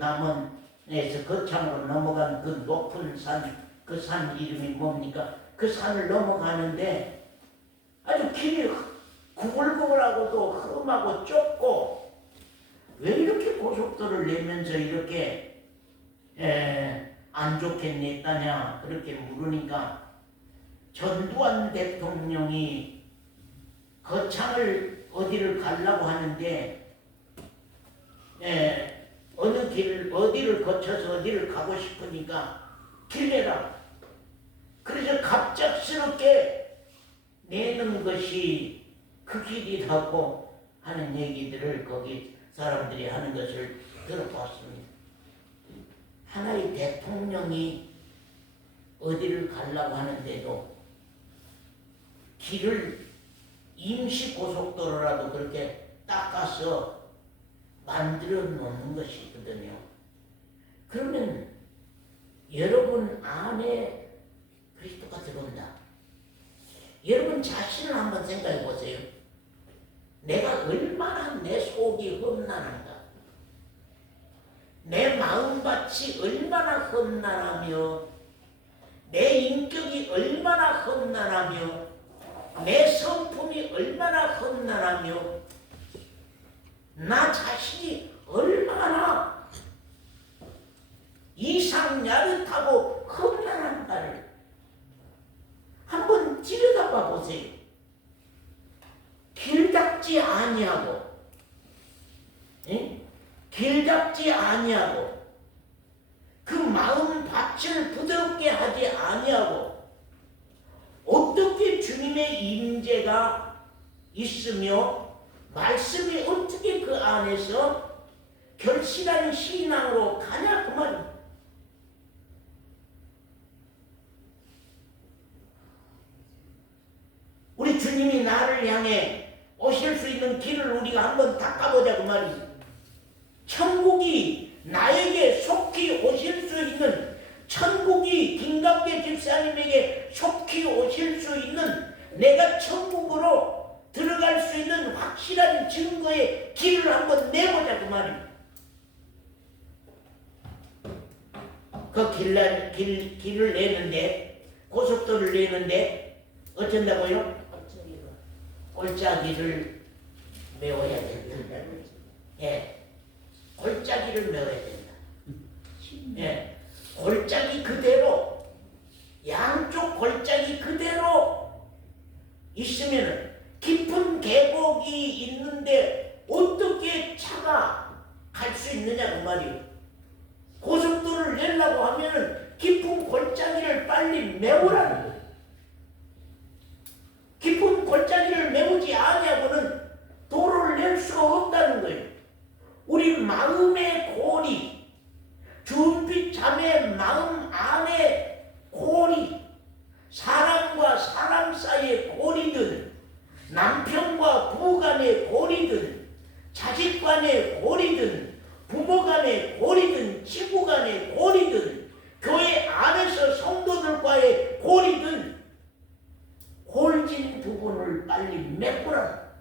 남원에서 거창으로 넘어간 그 높은 그 산 이름이 뭡니까? 그 산을 넘어가는데 아주 길이 구불구불하고도 험하고 좁고 왜 이렇게 고속도로를 내면서 이렇게 안 좋게 냈다냐 그렇게 물으니까 전두환 대통령이 거창을 어디를 가려고 하는데 어디를 거쳐서 어디를 가고 싶으니까 길내라. 그래서 갑작스럽게 내는 것이 그 길이라고 하는 얘기들을 거기 사람들이 하는 것을 들어봤습니다. 하나의 대통령이 어디를 가려고 하는데도 길을 임시 고속도로라도 그렇게 닦아서 만들어 놓는 것이거든요. 그러면 여러분 안에 그리스도가 들어온다. 여러분 자신을 한번 생각해 보세요. 내가 얼마나 내 속이 험난한가. 내 마음밭이 얼마나 험난하며 내 인격이 얼마나 험난하며 내 성품이 얼마나 험난하며 나 자신이 얼마나 이상야릇하고 험난한가를 한번 들여다봐 보세요. 길 닦지 아니하고 길 닦지 아니하고 그 마음 밭을 부드럽게 하지 아니하고 어떻게 주님의 임재가 있으며 말씀이 어떻게 그 안에서 결실한 신앙으로 가냐 그 말입니다. 우리 주님이 나를 향해 오실 수 있는 길을 우리가 한번 닦아보자 그 말이지. 천국이 나에게 속히 오실 수 있는, 천국이 김갑계 집사님에게 속히 오실 수 있는, 내가 천국으로 들어갈 수 있는 확실한 증거의 길을 한번 내보자 그 말입니다. 그 길을 내는데, 고속도로를 내는데 어쩐다고요? 골짜기를 메워야 된다. 예, 골짜기를 메워야 된다. 예, 골짜기 그대로, 양쪽 골짜기 그대로 있으면은 깊은 계곡이 있는데 어떻게 차가 갈 수 있느냐 그 말이에요. 고속도로를 내려고 하면은 깊은 골짜기를 빨리 메우라는 거예요. 깊은 골짜기를 메우지 아니하고는 도로를 낼 수가 없다는 거예요. 우리 마음의 고리, 준빛 자매의 마음 안에 고리, 사람과 사람 사이의 고리든 남편과 부부 간의 고리든 자식 골진 부분을 빨리 메꾸라.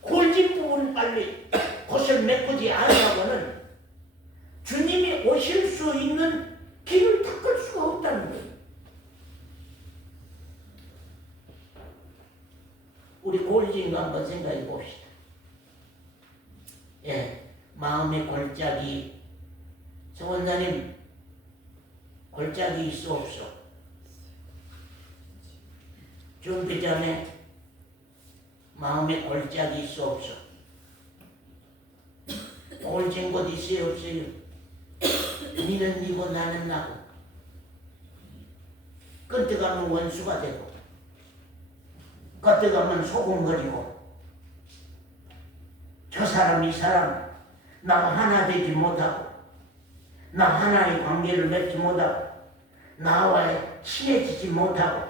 골진 부분 빨리 곳을 메꾸지 않으려고는 주님이 오실 수 있는 길을 닦을 수가 없다는 거예요. 우리 골진 거 한번 생각해 봅시다. 예, 마음의 골짜기, 성원자님 골짜기 있어 없어? 준비자매 마음의 골짜기 있어 없어? 골진 곳 있어요 없어요? 니는 니고 나는 나고 끄떡하면 원수가 되고 끄떡하면 소곤거리고 저 사람 이 사람 나와 하나 되지 못하고 나 하나의 관계를 맺지 못하고 나와 친해지지 못하고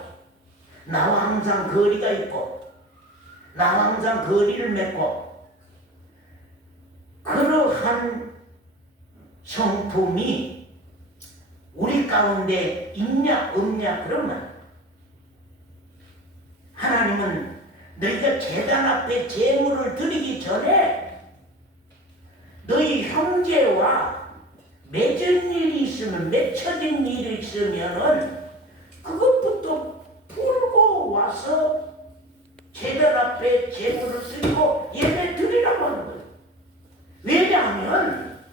나와 항상 거리가 있고 나와 항상 거리를 맺고 그러한 성품이 우리 가운데 있냐 없냐 그러면 하나님은 너희가 제단 앞에 제물을 드리기 전에 너희 형제와 맺은 일이 있으면 맺혀진 일이 있으면은 그것부터 풀고 와서 제단 앞에 제물을 드리고 예배 드리라고 하는 거예요. 왜냐하면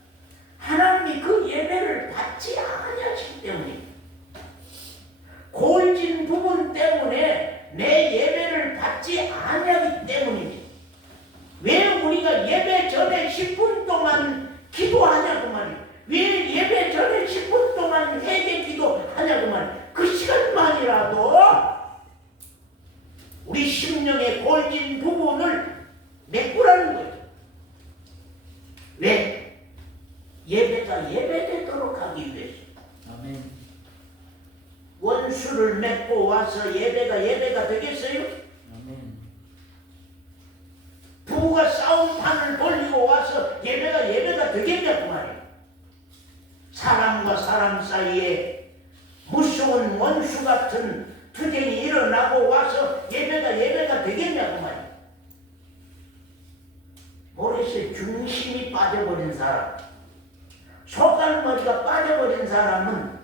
하나님이 그 예배를 받지 않으시기 때문에 골진 부분 때문에 내 예배를 받지 않으기 때문이지. 왜 우리가 예배 전에 10분 동안 기도하냐고 말이야. 왜 예배 전에 10분 동안 회개 기도하냐고 말이야. 그 시간만이라도 우리 심령의 골진 부분을 메꾸라는 거예요. 왜? 예배가 예배되도록 하기 위해서. 아멘. 원수를 맺고 와서 예배가 되겠어요? 아멘. 부부가 싸움판을 벌리고 와서 예배가 되겠냐고 말이에요. 사람과 사람 사이에 무서운 원수 같은 투쟁이 일어나고 와서 예배가 되겠냐고 말이에요. 모르겠어요. 중심이 빠져버린 사람, 소갈머리가 빠져버린 사람은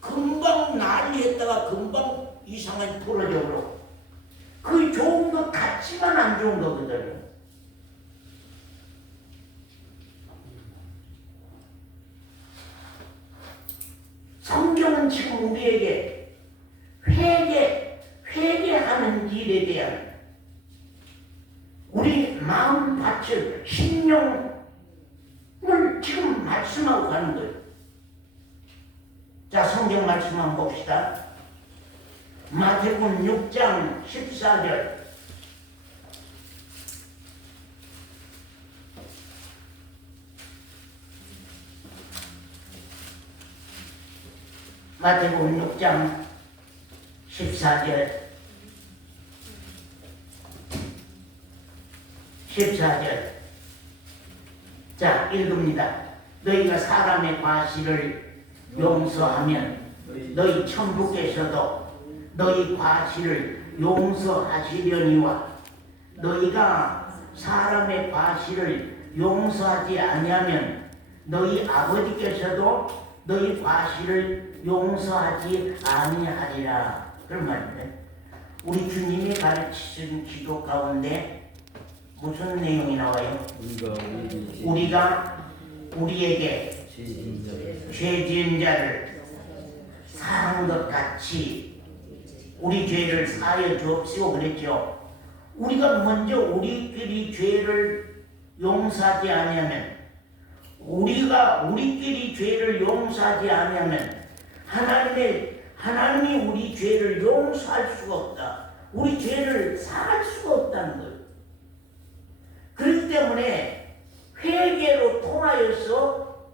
금방 난리했다가 금방 이상하게 풀어져 버려. 그 좋은 것 같지만 안 좋은 거거든요. 성경은 지금 우리에게 회개하는 일에 대한 우리 마음 밭을 신령을 지금 말씀하고 가는 거예요. 자, 성경 말씀 한번 봅시다. 마태복음 6장 14절. 마태복음 6장 14절. 14절. 자, 읽습니다. 너희가 사람의 과실을 용서하면 너희 천부께서도 너희 과실을 용서하시려니와 너희가 사람의 과실을 용서하지 아니하면 너희 아버지께서도 너희 과실을 용서하지 아니하리라. 그런 말인데 우리 주님이 가르치신 기도 가운데 무슨 내용이 나와요? 우리가 우리에게 죄 지은 자를 사한 것 같이 우리 죄를 사하여 주옵시고 그랬죠. 우리가 먼저 우리끼리 죄를 용서하지 아니하면 우리가 우리끼리 죄를 용서하지 아니하면 하나님이 우리 죄를 용서할 수가 없다. 우리 죄를 사할 수가 없다는 거예요. 그렇기 때문에 회개로 통하여서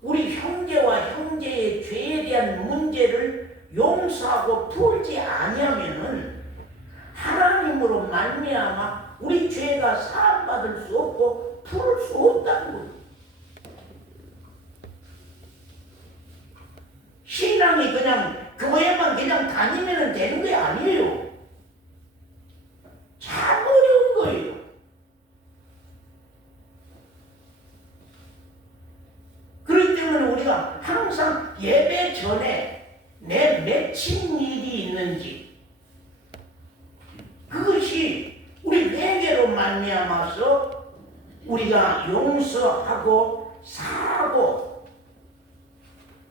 우리 형제와 형제의 죄에 대한 문제를 용서하고 풀지 아니하면은 하나님으로 말미암아 우리 죄가 사함받을 수 없고 풀을 수 없다는 거예요. 신앙이 그냥 교회만 그냥 다니면 되는 게 아니에요. 참 어려운 거예요. 그렇기 때문에 우리가 항상 예배 전에 내 맺힌 일이 있는지, 그것이 우리 회개로 말미암아서 우리가 용서하고 사하고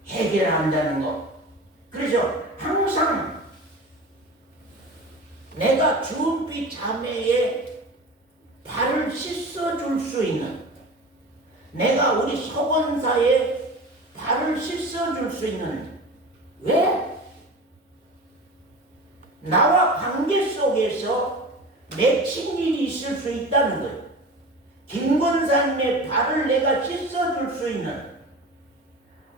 해결한다는 것. 그래서 항상 내가 주은빛 자매의 발을 씻어줄 수 있는, 내가 우리 서원사의 발을 씻어줄 수 있는, 왜? 나와 관계 속에서 맺힌 일이 있을 수 있다는 거예요. 김권사님의 발을 내가 씻어줄 수 있는,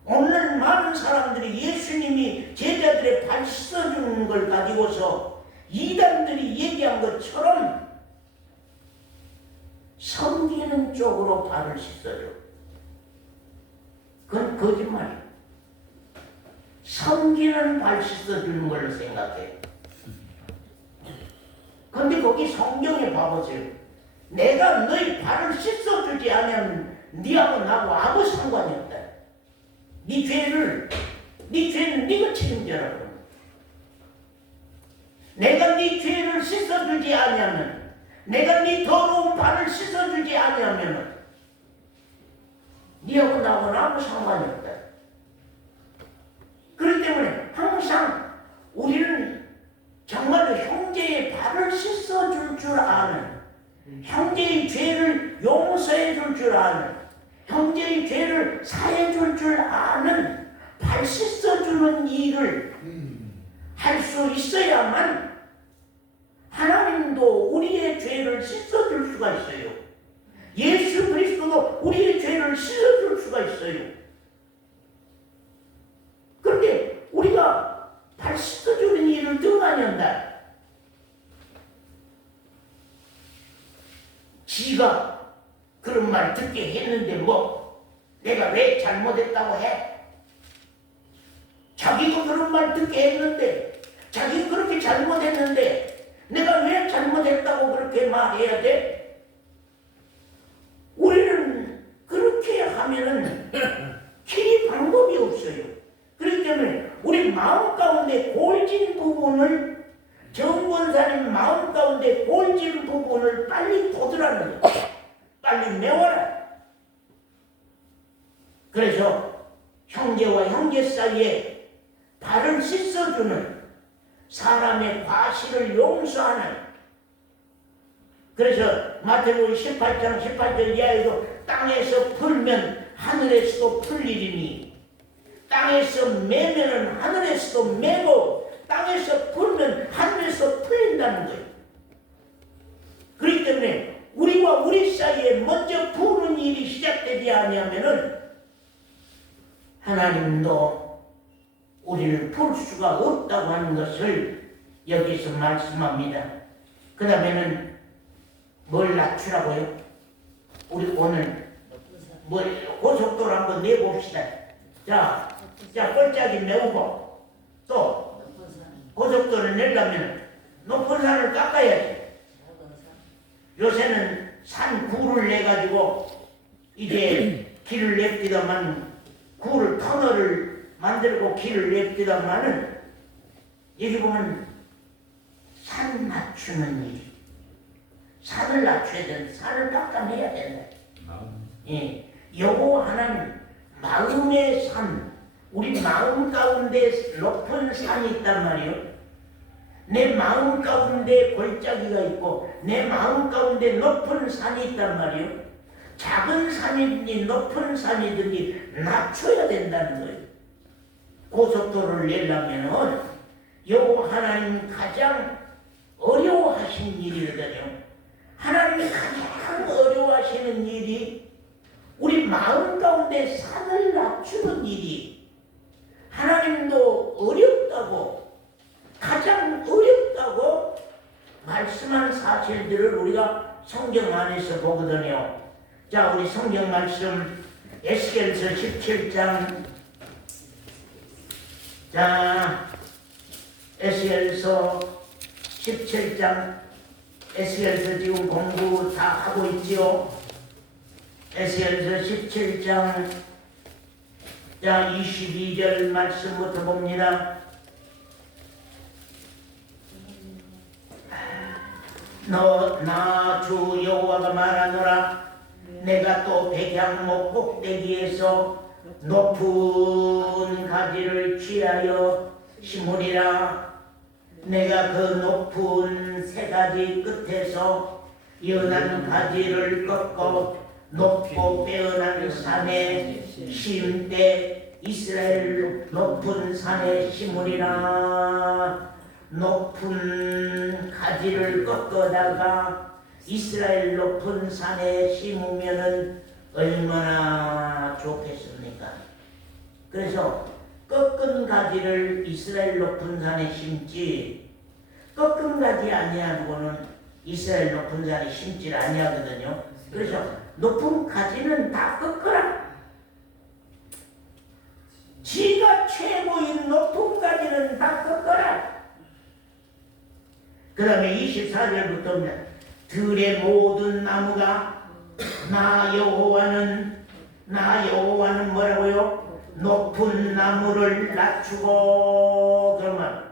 오늘 많은 사람들이 예수님이 제자들의 발 씻어주는 걸 가지고서 이단들이 얘기한 것처럼 섬기는 쪽으로 발을 씻어줘. 그건 거짓말이에요. 섬기는 발 씻어주는 걸로 생각해. 근데 거기 성경에 봐보세요. 내가 너희 발을 씻어주지 않으면 네하고 나하고 아무 상관이 없다. 네 죄는 네가 책임져라. 내가 네 죄를 씻어주지 않으면, 내가 네 더러운 발을 씻어주지 않으면 네하고 나하고는 아무 상관이 없다. 그렇기 때문에 항상 우리는 정말로 형제의 발을 씻어줄 줄 아는, 형제의 죄를 용서해 줄 줄 아는, 형제의 죄를 사해 줄 줄 아는 발 씻어주는 일을 할 수 있어야만 하나님도 우리의 죄를 씻어줄 수가 있어요. 예수 그리스도도 우리의 죄를 씻어줄 수가 있어요. 그런데 우리가 발 씻어주는 일을 등한한다. 지가 그런 말 듣게 했는데 뭐 내가 왜 잘못했다고 해? 자기도 그런 말 듣게 했는데, 자기가 그렇게 잘못했는데 내가 왜 잘못했다고 그렇게 말해야 돼? 우리는 그렇게 하면은 길이 방법이 없어요. 그렇기 때문에 우리 마음 가운데 골진 부분을, 정권사님 마음 가운데 골진 부분을 빨리 돋으라는 거예요. 빨리 메워라. 그래서 형제와 형제 사이에 발을 씻어주는, 사람의 과실을 용서하는, 그래서 마태복음 18장 18절 이하에도 땅에서 풀면 하늘에서도 풀리리니, 땅에서 매면은 하늘에서도 매고, 땅에서 풀면 하늘에서 풀린다는 거예요. 그렇기 때문에 우리와 우리 사이에 먼저 푸는 일이 시작되지 아니하면은 하나님도 우리를 풀 수가 없다고 하는 것을 여기서 말씀합니다. 그 다음에는 뭘 낮추라고요? 우리 오늘 고속도로 한번 내봅시다. 자, 꼴짝이 메우고, 또 고속도로를 내려면 높은 산을 깎아야지. 요새는 산 구를 내가지고 이제 길을 냅디다만, 구를 터널을 만들고 길을 냅디다마는 여기 보면 산 낮추는 일이, 산을 낮춰야 된다. 산을 깎아내야 된다. 예, 요거 하나는 마음의 산, 우리 마음 가운데 높은 산이 있단 말이요. 내 마음 가운데 골짜기가 있고 내 마음 가운데 높은 산이 있단 말이요. 작은 산이든지 높은 산이든지 낮춰야 된다는 거예요. 고속도로를 내려면은 요거 하나님 가장 어려워하시는 일이거든요. 하나님이 가장 어려워하시는 일이 우리 마음 가운데 산을 낮추는 일이, 하나님도 어렵다고, 가장 어렵다고 말씀한 사실들을 우리가 성경 안에서 보거든요. 자, 우리 성경 말씀 에스겔서 17장 자, 에스겔서 17장, 에스겔서 지금 공부 다 하고 있지요. 에스겔서 17장, 자, 22절 말씀부터 봅니다. 나 주 여호와가 말하노라. 내가 또 백향목 꼭대기에서 높은 가지를 취하여 심으리라. 내가 그 높은 세 가지 끝에서 연한 가지를 꺾어 높고 빼어난 산에 심되 이스라엘 높은 산에 심으리라. 높은 가지를 꺾어다가 이스라엘 높은 산에 심으면은 얼마나 좋겠습니까? 그래서 꺾은 가지를 이스라엘 높은 산에 심지, 꺾은 가지 아니하고는 이스라엘 높은 산에 심질 아니하거든요. 그래서 높은 가지는 다 꺾어라. 지가 최고인 높은 가지는 다 꺾어라. 그 다음에 24절부터 들의 모든 나무가 나 여호와는 뭐라고요? 높은 나무를 낮추고, 그러면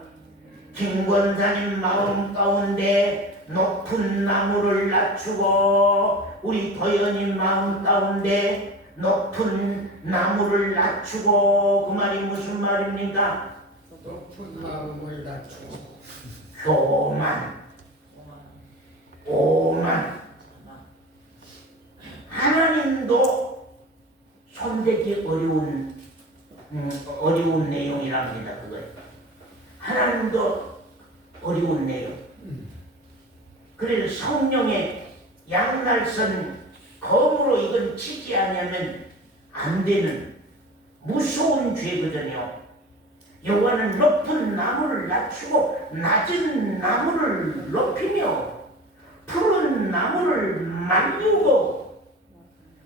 김권사님 마음 가운데 높은 나무를 낮추고, 우리 도연님 마음 가운데 높은 나무를 낮추고, 그 말이 무슨 말입니까? 높은 마음을 낮추고 오만 하나님도 손대기 어려운 내용이랍니다. 그거예요. 하나님도 어려운 내용. 그래서 성령의 양날선 검으로 이건 치지 않으면 안 되는 무서운 죄거든요. 여호와는 높은 나무를 낮추고 낮은 나무를 높이며 푸른 나무를 말리고,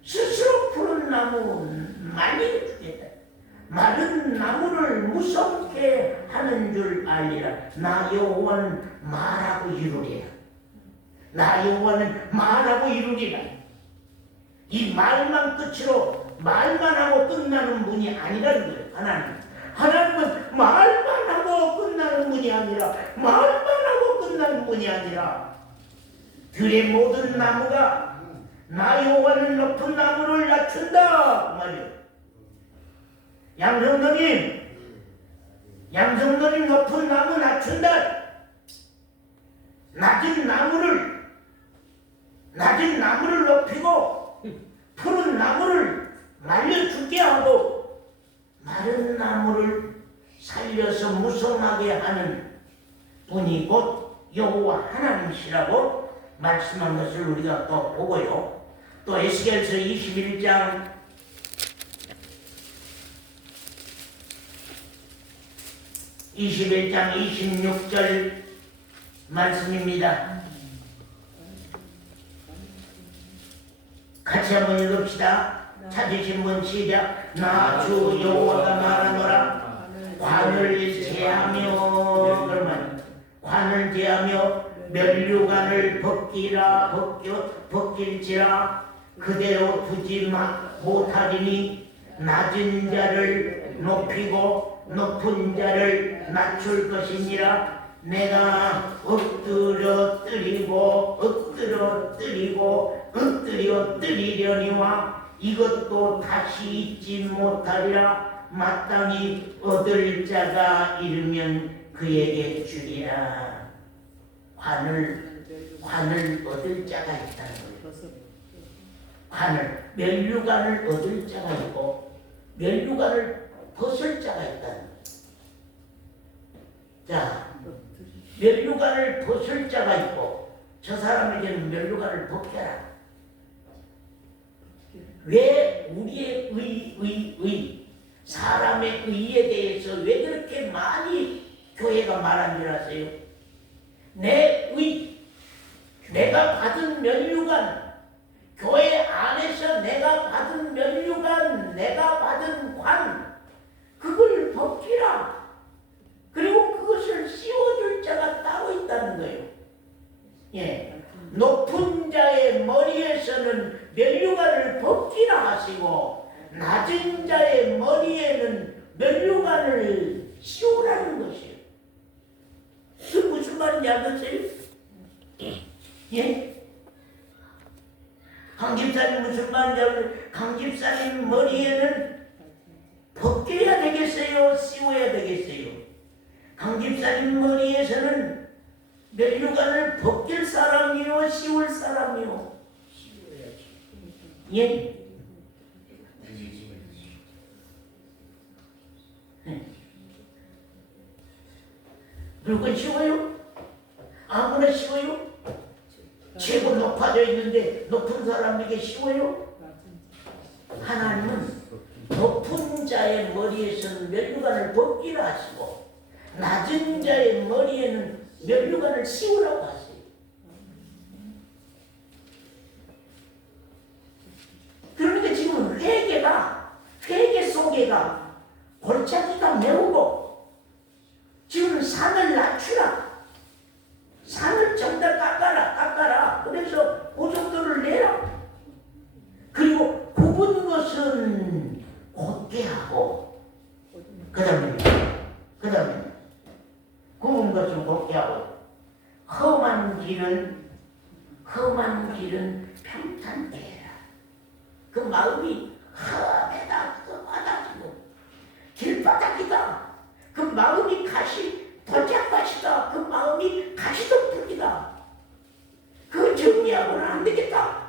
스스로 푸른 나무 말리고 주겠다. 마른 나무를 무섭게 하는 줄 알리라. 나 여호와는 말하고 이루리라. 나 여호와는 말하고 이루리라. 이 말만 끝으로 말만 하고 끝나는 분이 아니라는 거예요. 하나님은 말만 하고 끝나는 분이 아니라, 말만 하고 끝나는 분이 아니라, 들의 모든 나무가 나 여호와는 높은 나무를 낮춘다 말이에요. 양성도님 높은 나무 낮춘다. 낮은 나무를 높이고 푸른 나무를 말려죽게 하고 마른 나무를 살려서 무성하게 하는 분이 곧 여호와 하나님이시라고 말씀한 것을 우리가 또 보고요. 또 에스겔서 21장 26절 말씀입니다. 같이 한번 읽읍시다. 찾으신 분 시작. 나 주 여호와가 말하노라. 관을 제하며, 그러면 관을 제하며 면류관을 벗길지라 그대로 두지 못하리니 낮은 자를 높이고 높은 자를 낮출 것이니라. 내가 엎드려 뜨리려니와 이것도 다시 잊지 못하리라. 마땅히 얻을 자가 이르면 그에게 주리라. 관을 얻을 자가 있다는 거예요. 면류관을 얻을 자가 있고 면류관을 벗을 자가 있다는 거예요. 자, 면류관을 벗을 자가 있고 저 사람에게는 면류관을 벗겨라. 왜 우리의 사람의 의에 대해서 왜 그렇게 많이 교회가 말한 줄 아세요? 내가 받은 면류관, 교회 안에서 내가 받은 면류관, 내가 받은 관, 그걸 벗기라. 머리에서는 면류관을 벗기라 하시고 낮은 자의 머리에는 면류관을 씌우라는 것이에요. 그 무슨 말인지 알겠어요? 예? 강집사님 무슨 말인지 알겠어요? 강집사님 머리에는 벗겨야 되겠어요? 씌워야 되겠어요? 강집사님 머리에서는 면류관을 벗길 사람이요? 씌울 사람이요? 예? 물건 씌워요? 아무나 씌워요? 최고 높아져 있는데 높은 사람에게 씌워요? 하나님은 높은 자의 머리에서는 면류관을 벗기라 하시고 낮은 자의 머리에는 면류관을 씌우라고 하세요. 그런데 지금 회개 속에가 골짜기가 메우고 지금 산을 낮추라. 산을 전부 다 깎아라. 그래서 그 정도를 내라. 그리고 굽은 것은 곧게 하고 그 다음에 굽은 것은 곧게 하고 험한 길은 평탄케 해라. 그 마음이 험하다지고 길바닥이다. 그 마음이 돌짝밭이다. 그 마음이 가시덤불이다. 그거 정리하고는 안 되겠다.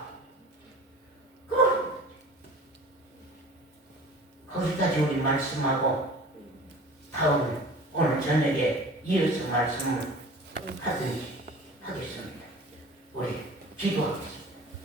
거기까지 우리 말씀하고 오늘 저녁에 이어서 말씀을 하든지 하겠습니다. 우리 기도하겠습니다.